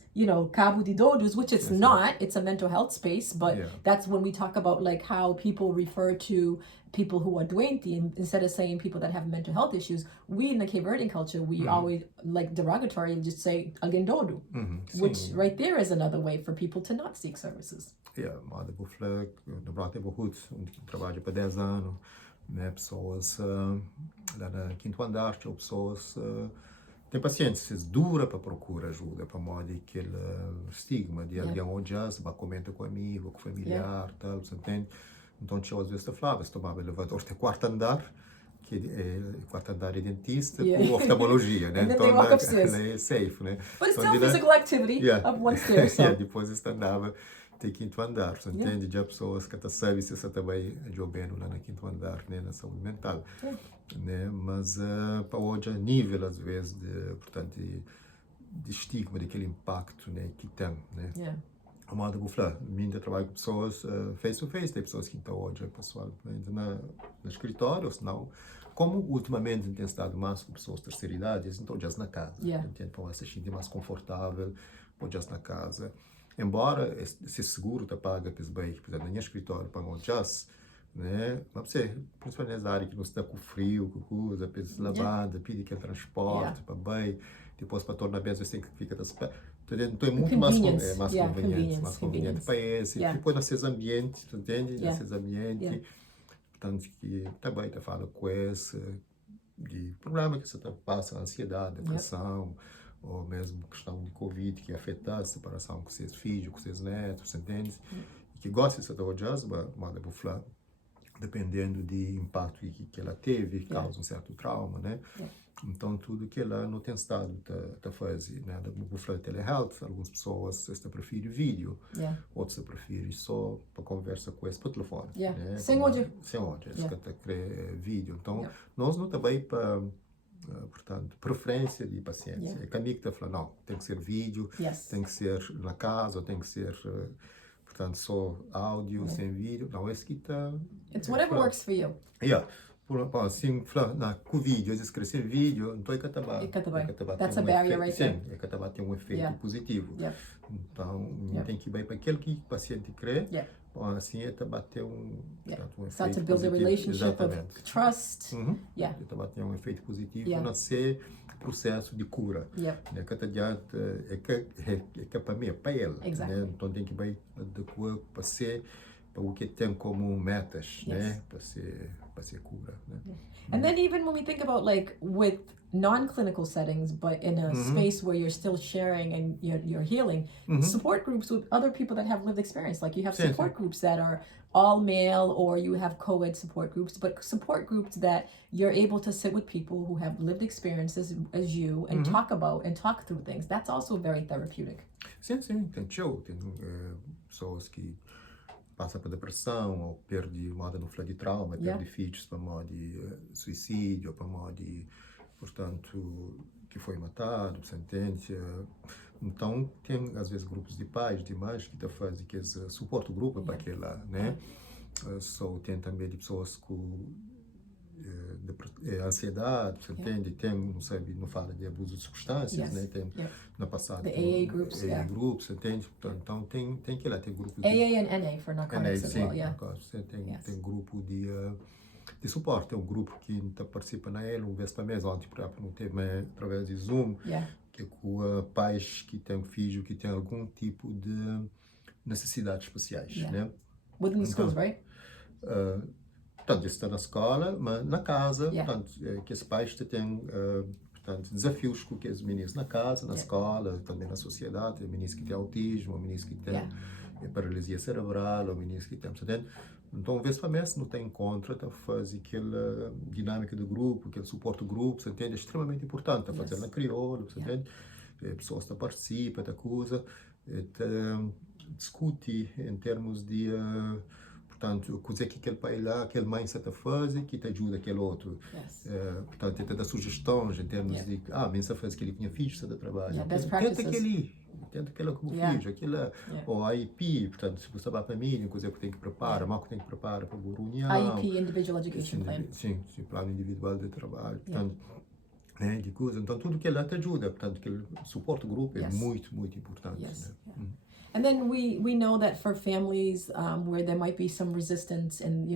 Cabo de Dodos, which it's not. It's a mental health space, but that's when we talk about like how people refer to people who are doente, instead of saying people that have mental health issues. We in the Cape Verdean culture, we always like derogatory just say alguém dodo, which right there is another way for people to not seek services. Mas eu vou falar, no Brockton Neighborhood, onde trabalho para 10 anos, né? Pessoas lá no quinto andar, tinha pessoas tem pacientes dura para procurar ajuda, para modo aquele estigma de alguém onde já comenta com amigo, com familiar, tal, você entende? Então tinha às vezes te falava, se tomava elevador até quarto andar, que quarto andar é dentista, com oftalmologia, né? And then Então they walk lá upstairs. é safe, né? But it's Então, still de lá- physical activity up one stair, so. depois você andava até quinto andar, você entende? Já pessoas que até sabem se você também jogando lá no quinto andar, né? Na saúde mental. Né? Mas para hoje, a nível, às vezes, portanto, de estigma, daquele impacto, né, que tem, né? A moda vou falar, ainda trabalho com pessoas face to face, tem pessoas que estão hoje, pessoal, ainda no escritório, ou senão, como ultimamente tem estado mais com pessoas de terceira idade, eles estão já na casa, então se sentir mais confortável, pode já na casa. Embora esse seguro te paga, por exemplo, no escritório, para o jazz, né? Mas você, principalmente nessa área que não está com frio, com coisa, precisa lavada, pedir que é transporte, para bem, depois para tornar bem, você tem que ficar então é muito mais conveniente para esse. Depois nesses ambientes, tu entende? Nesses ambientes, portanto, que também te fala com esse de problema que você passa, ansiedade, depressão, ou mesmo questão de Covid, que afeta a separação com seus filhos, com seus netos, você entende? E que gosta de se trabalhar, mas vou falar, dependendo do impacto que ela teve, causa um certo trauma, né? Então, tudo que ela não tem estado a fazer, né? Vou falar de telehealth, algumas pessoas preferem vídeo, outros preferem só para conversa com esse por telefone. Né? Sem áudio. Sem áudio, eles querem querer vídeo. Então, nós não também para portanto, preferência de pacientes. É caminho que está falando, não, tem que ser vídeo, tem que ser na casa, tem que ser portanto, só áudio, sem vídeo. Não, esse que está... It's whatever works for you. Assim, com vídeo, às vezes crescer vídeo, então é que That's a barrier right there. Sim, é que tem um efeito positivo. Então, tem que ir para aquele que o paciente crê, assim é bater um efeito Start to build a relationship of trust. Bater um efeito positivo, não ser processo de cura. Né? Que é para mim, é para ele. Né? Então tem que ir adequar para ser para o que tem como metas, né? Para ser cura. Né? And then even when we think about like with non-clinical settings, but in a space where you're still sharing and you're healing, support groups with other people that have lived experience. Like you have support groups that are all male, or you have co-ed support groups, but support groups that you're able to sit with people who have lived experiences as you and talk through things. That's also very therapeutic. Sim, tem pessoas que passa por depressão, ou perde modo no de trauma, perde filhos para modo de suicídio, para modo de, portanto, que foi matado, sentença. Então, tem, às vezes, grupos de pais, de mães, que fazem que suporte o grupo para aquele lá, né? Tem também de pessoas com ansiedade, você entende? Tem, não fala de abuso de substâncias, né? Tem na passada The AA groups, groups, entende? Então tem que lá tem grupos AA and NA for narcotics as well, tem grupo de suporte, tem um grupo que participa na ele, vez por mês, ontem não teve, mas através de Zoom, que é com pais que têm filhos que têm algum tipo de necessidades especiais, né? Within the schools, right? Portanto, isso está na escola, mas na casa, portanto, que os pais têm portanto, desafios com os meninos na casa, na escola, também na sociedade, o menino que tem autismo, o menino que tem paralisia cerebral, o menino que tem... Então, vez para mês, não tem encontro, tá fazer aquela dinâmica do grupo, aquele suporte do grupo, você entende? É extremamente importante, tá fazer na crioula, você entende? Pessoas que participam, da coisa, discute em termos de... portanto, coisa que aquele pai lá, aquele mãe está fazendo, que te ajuda aquele outro. Portanto, tenta dar sugestões em termos de, mas você faz que ele tinha filhos, está de trabalho. Tenta aquele como filho, aquele, ou AIP, portanto, se você vai para mim, coisa que tem que preparar, mal que tem que preparar para o reunião. AIP, Individual Education Plan. Sim, plano individual de trabalho, portanto, né, de coisa. Então, tudo que ele te ajuda, portanto, aquele suporte do grupo é muito, muito importante. Né? And then we know that for families where there might be some resistance and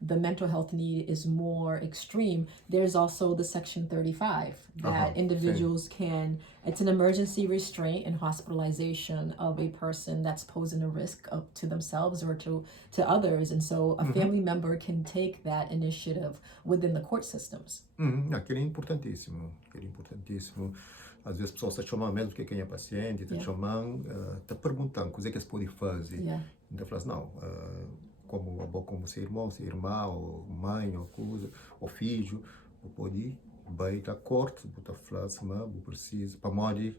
the mental health need is more extreme, there's also the Section 35 that individuals can, it's an emergency restraint and hospitalization of a person that's posing a risk to themselves or to others. And so a family member can take that initiative within the court systems. Aquele é importantíssimo, Às vezes a pessoa está chamando mesmo que quem é paciente, está chamando, está perguntando o que é que se pode fazer. Então fala assim, não, como seu irmão, sua irmã, ou mãe, ou coisa, ou filho, pode ir à corte, botar falar assim, mas preciso, para morrer,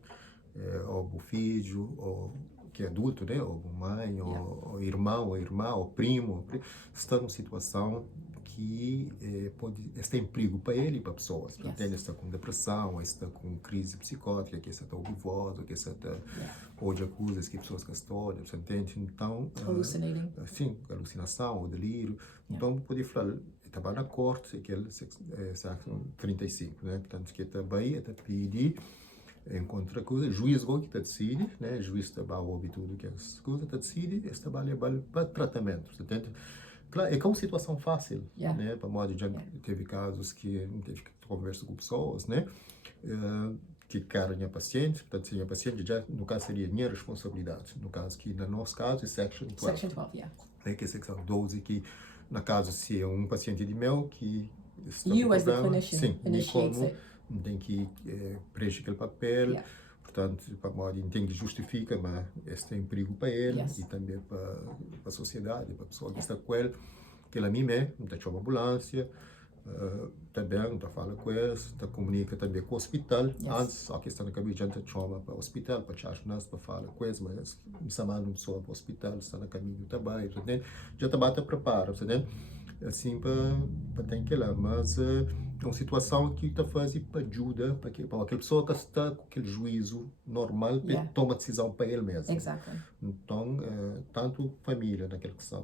ou o filho, ou que é adulto, né, ou mãe, ou irmão, ou irmã, ou primo, está numa situação que pode estar em perigo para ele e para pessoas. Ele está com depressão, ou está com crise psicótica, que está ouvindo, que está hoje coisas que pessoas que estão, você entende? Então, sim, alucinação ou delírio. Então, pode falar, estava na corte, aquele seção 35, né? Portanto, que também está pedir encontra coisa, juiz que está decide, né? Juiz está ouve tudo que as coisas está decide, está levando para tratamento, você entende? Claro, é que é uma situação fácil, né? Para modo já teve casos que teve que conversar com pessoas, né? Que querem a paciente, portanto, se a paciente já, no caso, seria minha responsabilidade. No caso, que no nosso caso é Section 12. Section 12, é que é Section 12, que, no caso, se é um paciente de meu que está you as the clinician sim, initiates it. Tem que preencher aquele papel, portanto, para modo tem que justifica, mas este é um perigo para ele e também para a sociedade, para a pessoa que está com ele, que ele a mim mesmo, está chamando ambulância, também está falando com ele, está comunica também com o hospital, antes, só que está na cabeça, está chamando para o hospital, para achar nós para falar com eles, mas chamando uma pessoa para o hospital, está no caminho do trabalho, já está preparado, assim para ter que lá, mas é uma situação que está fazendo para ajuda para aquela pessoa que está com aquele juízo normal para tomar decisão para ele mesmo. Então, tanto família naquela questão,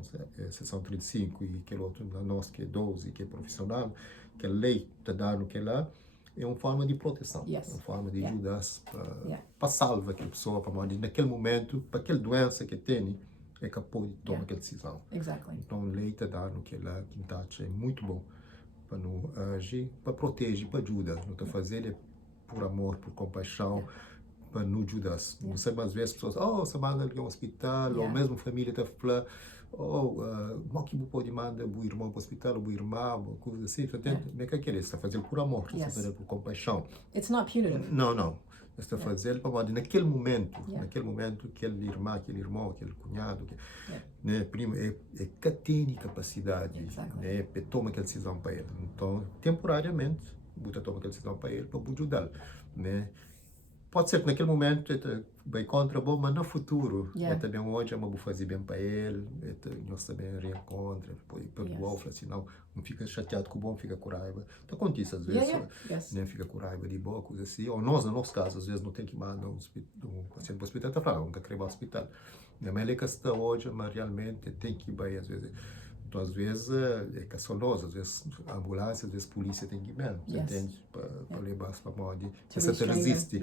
seção 35 e aquele outro da nossa que é 12 que é profissional, que a lei está dando que lá é uma forma de proteção, é uma forma de ajudar para salvar aquela pessoa para naquele momento, para aquela doença que tem é que pode tomar aquela decisão. Então, a lei está dando que lá que é muito bom para não agir, para proteger, para ajudar. Não está fazendo por amor, por compaixão, para não ajudar. Não sei, às vezes as pessoas, você manda alguém ao hospital, ou mesmo a família está falando, como que pode mandar o irmão para o hospital, ou o irmão, ou coisa assim, não é que aquele está fazendo por amor, está fazendo por compaixão. It's not punitive. Não. Está fazendo para naquele momento, aquele irmão, aquele cunhado, né, primo, que tem capacidade, né, para tomar aquela decisão para ele. Então, temporariamente, você toma aquela decisão para ele, para ajudá-lo, né. Pode ser que naquele momento vai contra bom, mas no futuro, também hoje eu vou fazer bem para ele, nós também reencontra, depois perdoar, assim, não fica chateado com o bom, fica com raiva. Então acontece às vezes, né, fica com raiva de boa, coisa assim, ou nós, no nosso caso, às vezes não tem que mandar um paciente para o hospital, está falando, nunca querer ir ao hospital. Mas ele é que está hoje, mas realmente tem que ir, às vezes. Então, às vezes, é que só nós, às vezes, a ambulância, às vezes, a polícia tem que ir mesmo, entende? Para levar para modo. Essa te resiste.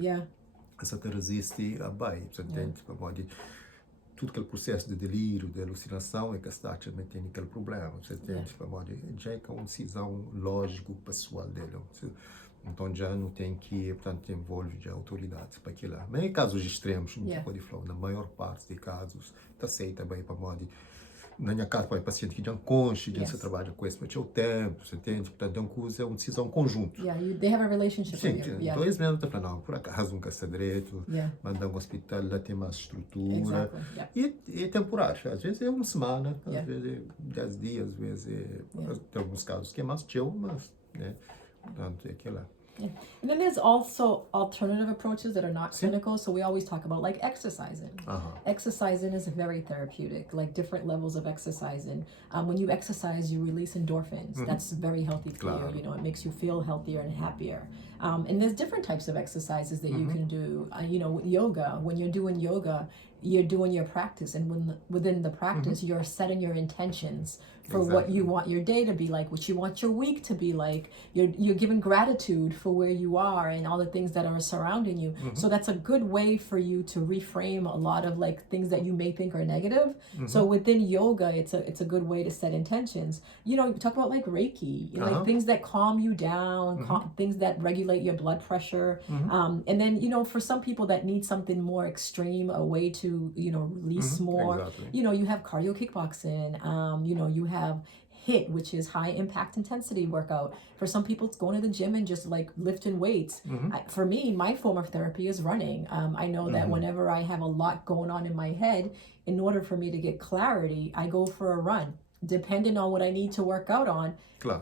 Essa te resiste a bem, entende? Para modo. Tudo aquele processo de delírio, de alucinação, é que está também tem aquele problema, entende? Para modo. Já é uma decisão lógica, pessoal dele. Então, já não tem que, portanto, envolve já autoridades para aquilo lá. Mas em casos extremos, não pode falar, na maior parte de casos, está aceita bem para modo. Na minha casa, para o paciente que já conche, já se trabalha com esse para o tempo, você entende? Portanto, é uma decisão conjunta. They have a relationship Sim, with you. Então, eles mesmo estão falando, não, por acaso nunca está direito, mandar um hospital, lá tem mais estrutura. E é temporário. Às vezes é uma semana, às vezes é 10 dias, às vezes tem alguns casos que é mais chill, mas, né? Portanto, é aquilo lá. And then there's also alternative approaches that are not clinical. So we always talk about like exercising. Exercising is very therapeutic, like different levels of exercising. When you exercise, you release endorphins. That's very healthy for you. You know, it makes you feel healthier and happier. And there's different types of exercises that you can do. You know, with yoga, when you're doing yoga, you're doing your practice, and within the practice, you're setting your intentions for what you want your day to be like, what you want your week to be like. You're giving gratitude for where you are and all the things that are surrounding you. So that's a good way for you to reframe a lot of like things that you may think are negative. So within yoga, it's a good way to set intentions. You know, you talk about like Reiki, you know, like things that calm you down, things that regulate your blood pressure. And then, you know, for some people that need something more extreme, a way to, you know, release more, you know, you have cardio kickboxing, you know, you have HIIT, which is high impact intensity workout. For some people, it's going to the gym and just like lifting weights. For me, my form of therapy is running. I know that whenever I have a lot going on in my head, in order for me to get clarity, I go for a run. Depending on what I need to work out on,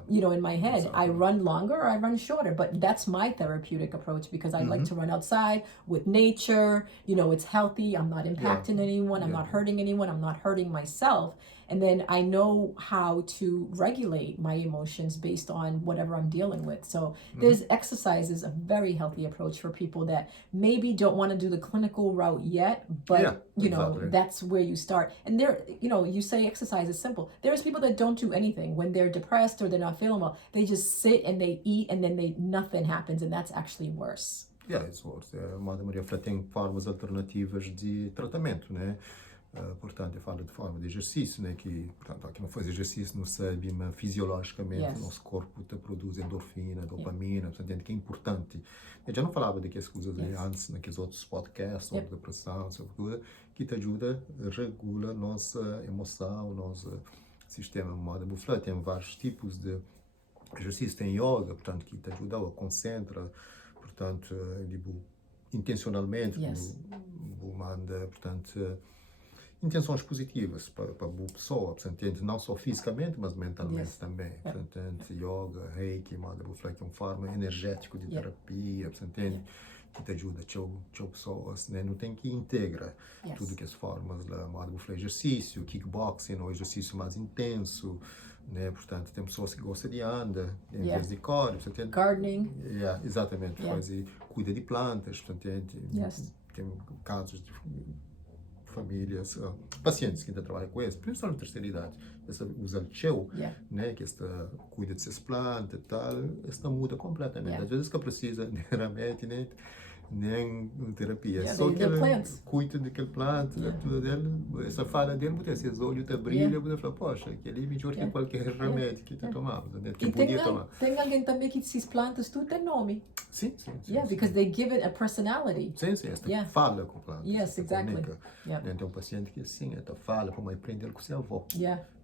you know, in my head, I run longer or I run shorter, but that's my therapeutic approach because I like to run outside with nature. You know, it's healthy. I'm not impacting anyone. I'm not hurting anyone. I'm not hurting myself. And then I know how to regulate my emotions based on whatever I'm dealing with. So there's exercise is a very healthy approach for people that maybe don't want to do the clinical route yet, but you know, that's where you start. And there, you know, you say exercise is simple. There's people that don't do anything when they're depressed or they're not feeling well. They just sit and they eat and then nothing happens, and that's actually worse. Yeah, it's worse. Madre Maria Flá tem formas alternativas de tratamento, né? Portanto, eu falo de forma de exercício, né? Que, portanto, aqui não faz exercício, não sabe, mas fisiologicamente o nosso corpo te produz endorfina, dopamina, portanto, que é importante. Eu já não falava daquelas coisas antes, naqueles outros podcasts sobre depressão, sobre coisa, que te ajuda a regular a nossa emoção, o nosso sistema. Madre Maria tem vários tipos de exercício, tem yoga, portanto, que te ajuda a concentrar, portanto, intencionalmente, manda, portanto, intenções positivas para a boa pessoa, portanto, não só fisicamente, mas mentalmente também. Portanto, yoga, reiki, Madre Maria, que é uma forma energética de terapia, portanto, que te ajuda a pessoas, né? Não tem que integrar tudo que as formas da Madre Maria, exercício, kickboxing, ou exercício mais intenso, né? Portanto, tem pessoas que gostam de andar, em vez de correr, portanto, gardening. Exatamente, cuida de plantas, portanto, tem casos de famílias, pacientes que ainda trabalham com isso, principalmente terceira idade, essa usa o cheu, né, que esta cuida dessas plantas e tal, esta muda completamente. Às vezes que precisa de remédio, nem terapia, só que ele cuida daquele planta, tudo dele, essa fala dele, esses olhos te brilham, você fala, poxa, aquele é melhor que qualquer remédio que te tomava, que podia tomar. Tem alguém também que essas plantas tudo tem nome. Sim. Because they give it a personality. Sim, esta fala com plantas. Yes, exactly. Então, um paciente que assim, esta fala, como aprender com seu avô.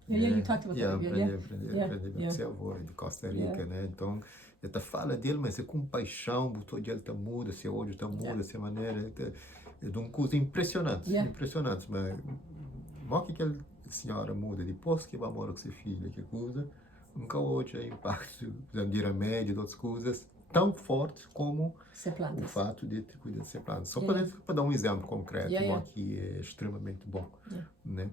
You talked about that. Aprender com seu avô, de Costa Rica, né? Então, esta fala dele, mas é com paixão, o todo ele muda, seu olho muda, essa maneira, é de um coisa impressionante, mas mal que aquela senhora muda, depois que vai morar com seu filho, que coisa, nunca hoje é impacto de remédio, de outras coisas, tão forte como o fato de ter cuidado de ser planta. Só para dar um exemplo concreto, que é extremamente bom, né?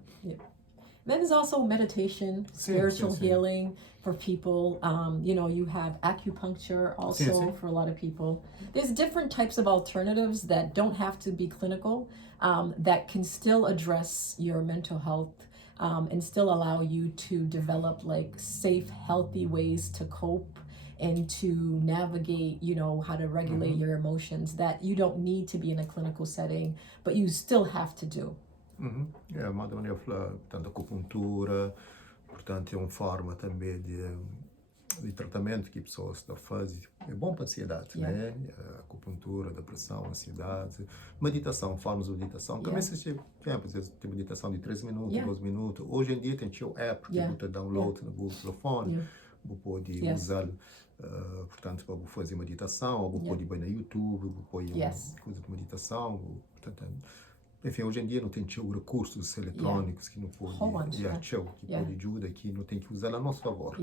Then there's also meditation, spiritual healing for people. You know, you have acupuncture also for a lot of people. There's different types of alternatives that don't have to be clinical, that can still address your mental health, and still allow you to develop like safe, healthy ways to cope and to navigate, you know, how to regulate your emotions that you don't need to be in a clinical setting, but you still have to do. A Madre Maria fala, portanto, acupuntura, portanto, é uma forma também de tratamento que pessoas fazem. É bom para a ansiedade, né? Acupuntura, depressão, ansiedade, meditação, formas de meditação. Começa a ter, às vezes, tem meditação de 3 minutos, 12 minutos. Hoje em dia tem o app que você download no telefone, você pode usar, portanto, para fazer meditação, ou você pode ir no YouTube, você pode coisa de meditação, portanto, enfim, hoje em dia não tem recursos eletrônicos que não pode que pode ajudar, que não tem que usar a nosso favor.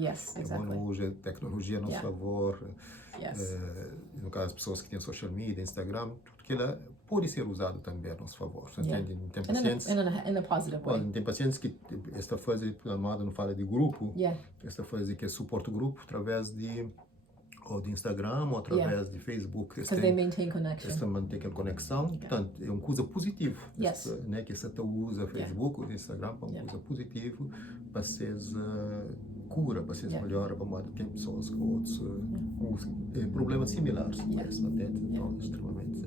Hoje a tecnologia a nosso favor. No caso, pessoas que têm social media, Instagram, tudo que ela pode ser usado também a nosso favor. Tem pacientes, in a positive way. Tem pacientes que esta fase, a Amada não fala de grupo, esta fase que é suporte grupo através de ou de Instagram, ou através de Facebook. Because they maintain connection. Eles mantêm aquela conexão. Portanto, é uma coisa positiva. Yes. Né, que você usa Facebook ou Instagram para uma coisa positiva, para ser cura, para ser melhor, para modo tem pessoas com outros problemas similares. Então, é extremamente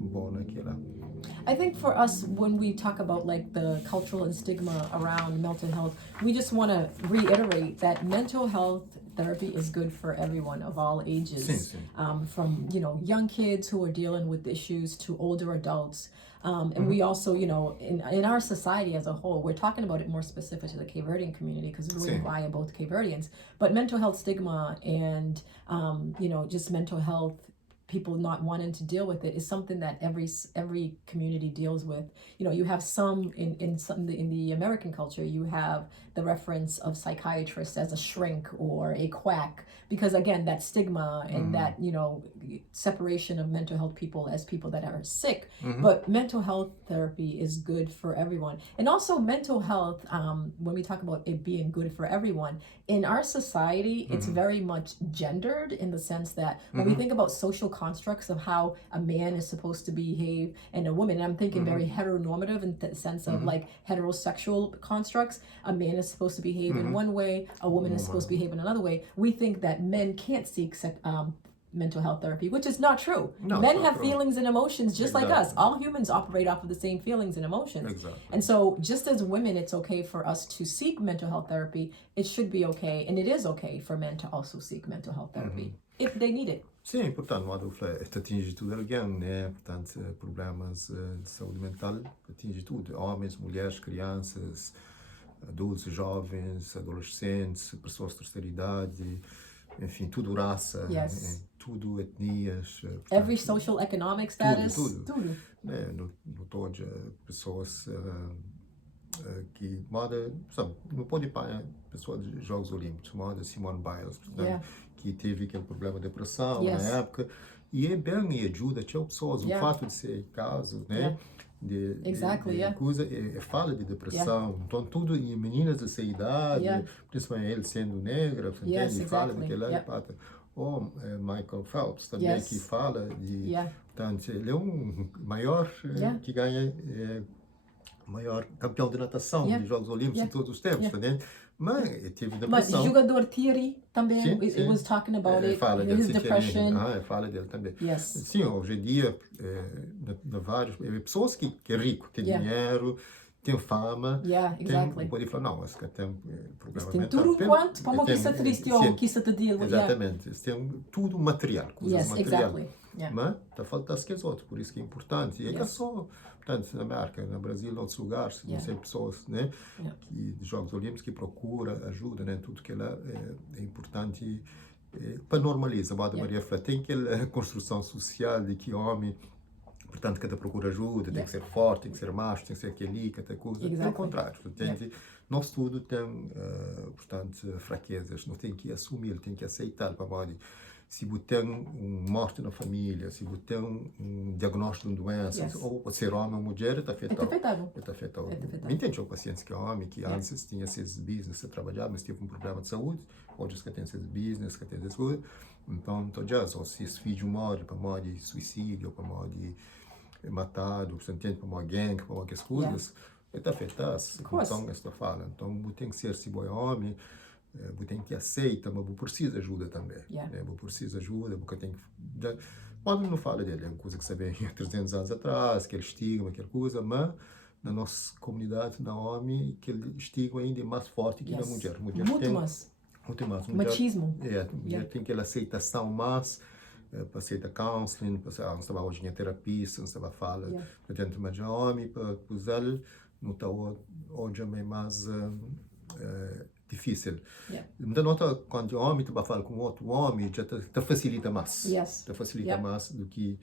bom naquela. I think for us, when we talk about like the cultural and stigma around mental health, we just want to reiterate that mental health therapy is good for everyone of all ages, from young kids who are dealing with issues to older adults. And we also, in our society as a whole, we're talking about it more specific to the Cape Verdean community because we are both Cape Verdeans. But mental health stigma and, just mental health, people not wanting to deal with it is something that every community deals with. You have some in the American culture, you have the reference of psychiatrists as a shrink or a quack, because again, that stigma and that separation of mental health people as people that are sick. But mental health therapy is good for everyone. And also mental health, when we talk about it being good for everyone, in our society, it's very much gendered in the sense that when we think about social constructs of how a man is supposed to behave and a woman, and I'm thinking very heteronormative in the sense of like heterosexual constructs, a man is supposed to behave in one way, a woman is supposed to behave in another way. We think that men can't seek mental health therapy, which is not true. No, men not have true. Feelings and emotions just like us. All humans operate off of the same feelings and emotions. Exactly. And so just as women, it's okay for us to seek mental health therapy, it should be okay, and it is okay for men to also seek mental health therapy if they need it. Sim, portanto, não há dúvida, atinge tudo alguém, né? Portanto, problemas de saúde mental atinge tudo. Homens, mulheres, crianças, adultos, jovens, adolescentes, pessoas de terceira idade, enfim, tudo raça, tudo etnias. Portanto, every social economic status. Tudo. Né? No todas pessoas que sabe, não pode parar pessoas de Jogos Olímpicos, moda Simone Biles, portanto, que teve aquele problema de depressão na época, e é bem e ajuda, tinha pessoas, o fato de ser caso, né? De coisa, fala de depressão, então tudo, e meninas dessa idade, principalmente ele sendo negra, fala daquela parte. Ou Michael Phelps também, que fala de, portanto, ele é um maior que ganha maior campeão de natação de Jogos Olímpicos em todos os tempos, mas teve depressão. Mas jogador Thierry também, it was talking about it, his depression. Fala dele também. Yes. Sim, hoje em dia, várias pessoas que é rico, tem dinheiro, tem fama, pode falar, não, esse tem problema tem mental. Tudo enquanto, como que está triste ou que está deal. Exatamente, tem tudo material, coisas material. Exactly. Mas está faltando que as outras, por isso que é importante. E é só, portanto, na América, no Brasil, em outros lugares, não sei, pessoas, né, que de Jogos Olímpicos que procura ajuda, né, tudo que lá é importante para normalizar. A Maria Flá tem aquela construção social de que homem, portanto, cada procura ajuda, tem que ser forte, tem que ser macho, tem que ser aquele, cada coisa. Pelo contrário, portanto, nosso tudo tem, portanto, fraquezas, não tem que assumir, tem que aceitar para modo. Se você tem uma morte na família, se você tem um diagnóstico de uma doença, ou ser homem ou mulher, está afetado. Está afetado. Me entende, pacientes que é homem, que antes tinha esses business a trabalhar, mas teve um problema de saúde, hoje que tem esses business, que tem essas coisas. Então, ou se esse filho morre para modo de suicídio, para modo de matado, você entende, para modo de gangue, para modo de coisas, está afetado. Então, esta fala. Então, você tem que ser se bom homem, você tem que aceitar, mas você precisa de ajuda também. Você precisa de ajuda, porque tem que... Quando não fala dele, é uma coisa que sabia há 300 anos atrás, aquele estigma, aquela coisa, mas na nossa comunidade, na homem, aquele estigma ainda é mais forte que na mulher. Muito mais. Machismo. Mulher tem aquela aceitação mais, para aceitar counseling, para não estava hoje em terapia, não estava falando, portanto, mas o homem, para usar, não está hoje é mais difícil. Então, nota quando o homem está falando com outro homem, já te facilita mais. Te facilita mais do que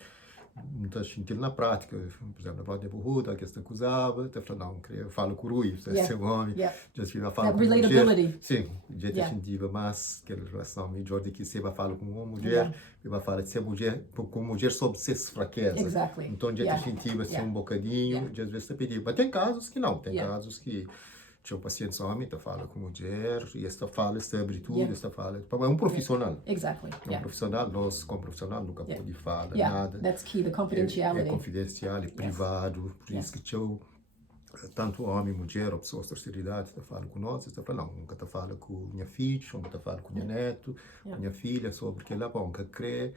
não está sentindo na prática. Por exemplo, na prática de Buda, que está acusada, está falando, não fala com o Rui, ser um homem, já se vai falar com uma mulher. Sim, já te sentia mais aquela relação melhor de que você vai falar com uma mulher, e vai falar de ser mulher, com mulher sobre suas fraquezas. Então, já te sentia assim um bocadinho, já às vezes te pedia. Mas tem casos que não, tem casos que o paciente homem, tá fala com mulher, e esta fala sobre tudo, Yeah. esta fala, é um profissional. Exactly. É um Yeah. profissional, nós como profissional nunca pode falar Yeah. nada. That's key. The É confidentiality. confidencial, é privado, por Yes. isso que eu, tanto homem, mulher, ou pessoas de terceira idade, tá falando com nós, está falando, nunca tá falando com minha filha, nunca tá falando com minha neto, com minha filha, sobre que ela nunca crê,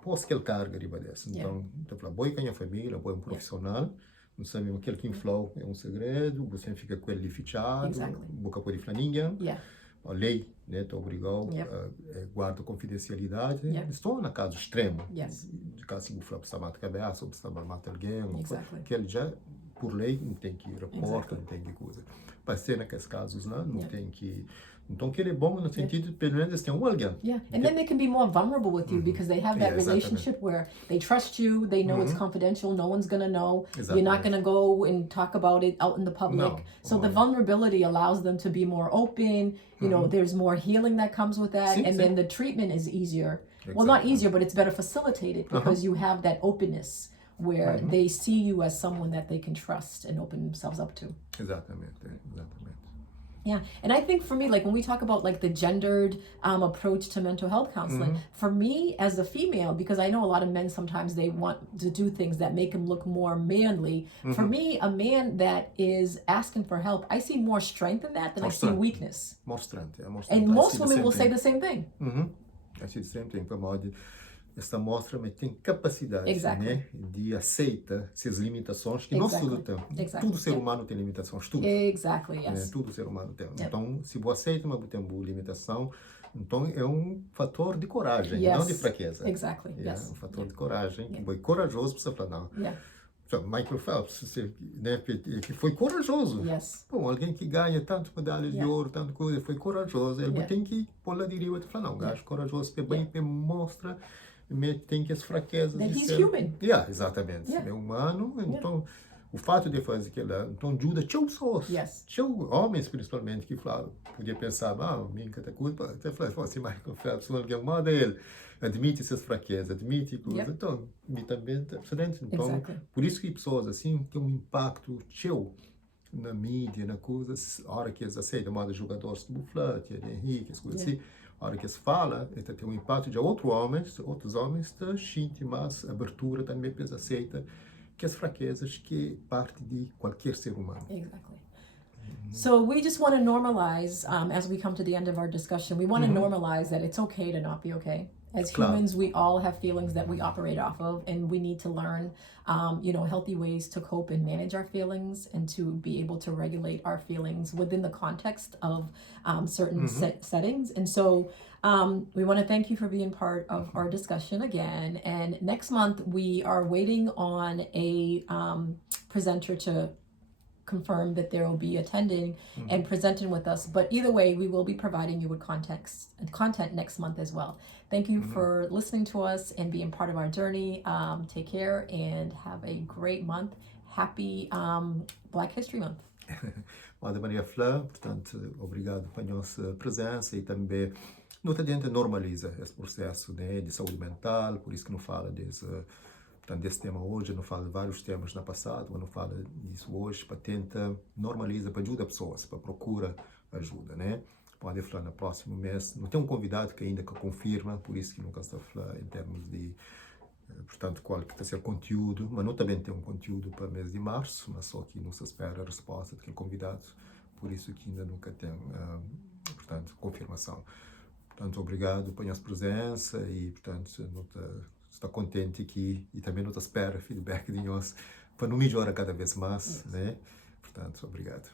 posso que ele carga riba dessa. Então, tá falando, boi com a minha família, boi um profissional, não sabe aquele que inflou é um segredo, você fica com ele fechado, Exactly. nunca pode falar ninguém. Yeah. A lei, né, tá obrigado a guardar confidencialidade. Estou na caso extremo. Yes. De caso que o está mata a cabeça, ou está mata alguém, Exactly. que ele já por lei não tem que ir a porta, não tem que coisa. Para ser naqueles casos lá, não tem que. Então, que ele é bom no sentido, pelo menos, tem alguém. Yeah, and then they can be more vulnerable with you because they have that relationship where they trust you, they know it's confidential, no one's going to know, you're not going to go and talk about it out in the public. No. So the vulnerability allows them to be more open, you know, there's more healing that comes with that, and then the treatment is easier. Well, not easier, but it's better facilitated because you have that openness where they see you as someone that they can trust and open themselves up to. Exatamente. Yeah, and I think for me, like when we talk about like the gendered approach to mental health counseling, for me as a female, because I know a lot of men sometimes they want to do things that make them look more manly. For me, a man that is asking for help, I see more strength in that than I see weakness. Mostrante. And most women will say the same thing. I see the same thing. Esta mostra, mas tem capacidade, né, de aceitar essas limitações que nós tudo temos. Todo ser humano tem limitações, tudo. Exactly, yes. Né? Todo ser humano tem. Então, se você aceita, mas você tem uma limitação, então é um fator de coragem, não de fraqueza. Exactly, yes. É um fator de coragem, que foi corajoso para você falar, não. Michael Phelps, né, que foi corajoso. Bom, alguém que ganha tanto medalhas de ouro, tanto coisa, foi corajoso. Ele tem que pôr lá de riba e falar, não, gajo corajoso, que bem mostra, tem que as fraquezas. That de he's ser... human. Exatamente. É humano, então o fato de fazer aquilo, então ajuda pessoas, homens principalmente, que falaram, podia pensar, minha que culpa, até falar assim, Michael Phelps, alguém manda ele, admite essas fraquezas, admite coisas, então, me também, então, por isso que pessoas assim têm um impacto na mídia, na coisa, a hora que eles aceitam, manda jogadores de buflate, de Henrique, as coisas assim, a hora que eles falam, tem um impacto de outros homens, sentem mais abertura, também eles aceitam que as fraquezas que parte de qualquer ser humano. Exactly. So we just want to normalize, as we come to the end of our discussion, we want to normalize that it's okay to not be okay. As humans, we all have feelings that we operate off of, and we need to learn, healthy ways to cope and manage our feelings and to be able to regulate our feelings within the context of certain settings. And so we want to thank you for being part of our discussion again. And next month, we are waiting on a presenter to confirm that they will be attending and presenting with us. But either way, we will be providing you with content next month as well. Thank you for listening to us and being part of our journey. Take care and have a great month. Happy Black History Month. Mada Maria Flá, portanto, obrigado pela nossa presença e também muita gente normaliza esse processo, né, de saúde mental, por isso que não fala desse tema hoje, não fala de vários temas no passado, mas não fala disso hoje, para tentar normalizar, para ajudar pessoas, para procurar ajuda, né? Pode falar no próximo mês. Não tem um convidado que ainda confirma, por isso que nunca está a falar em termos de, portanto, qual que está a ser o conteúdo, mas não também tem um conteúdo para o mês de março, mas só que não se espera a resposta daquele convidado, por isso que ainda nunca tem, portanto, confirmação. Portanto, obrigado pela nossa presença e, portanto, está contente aqui e também não espera feedback de nós para não melhorar cada vez mais, né? Portanto, obrigado.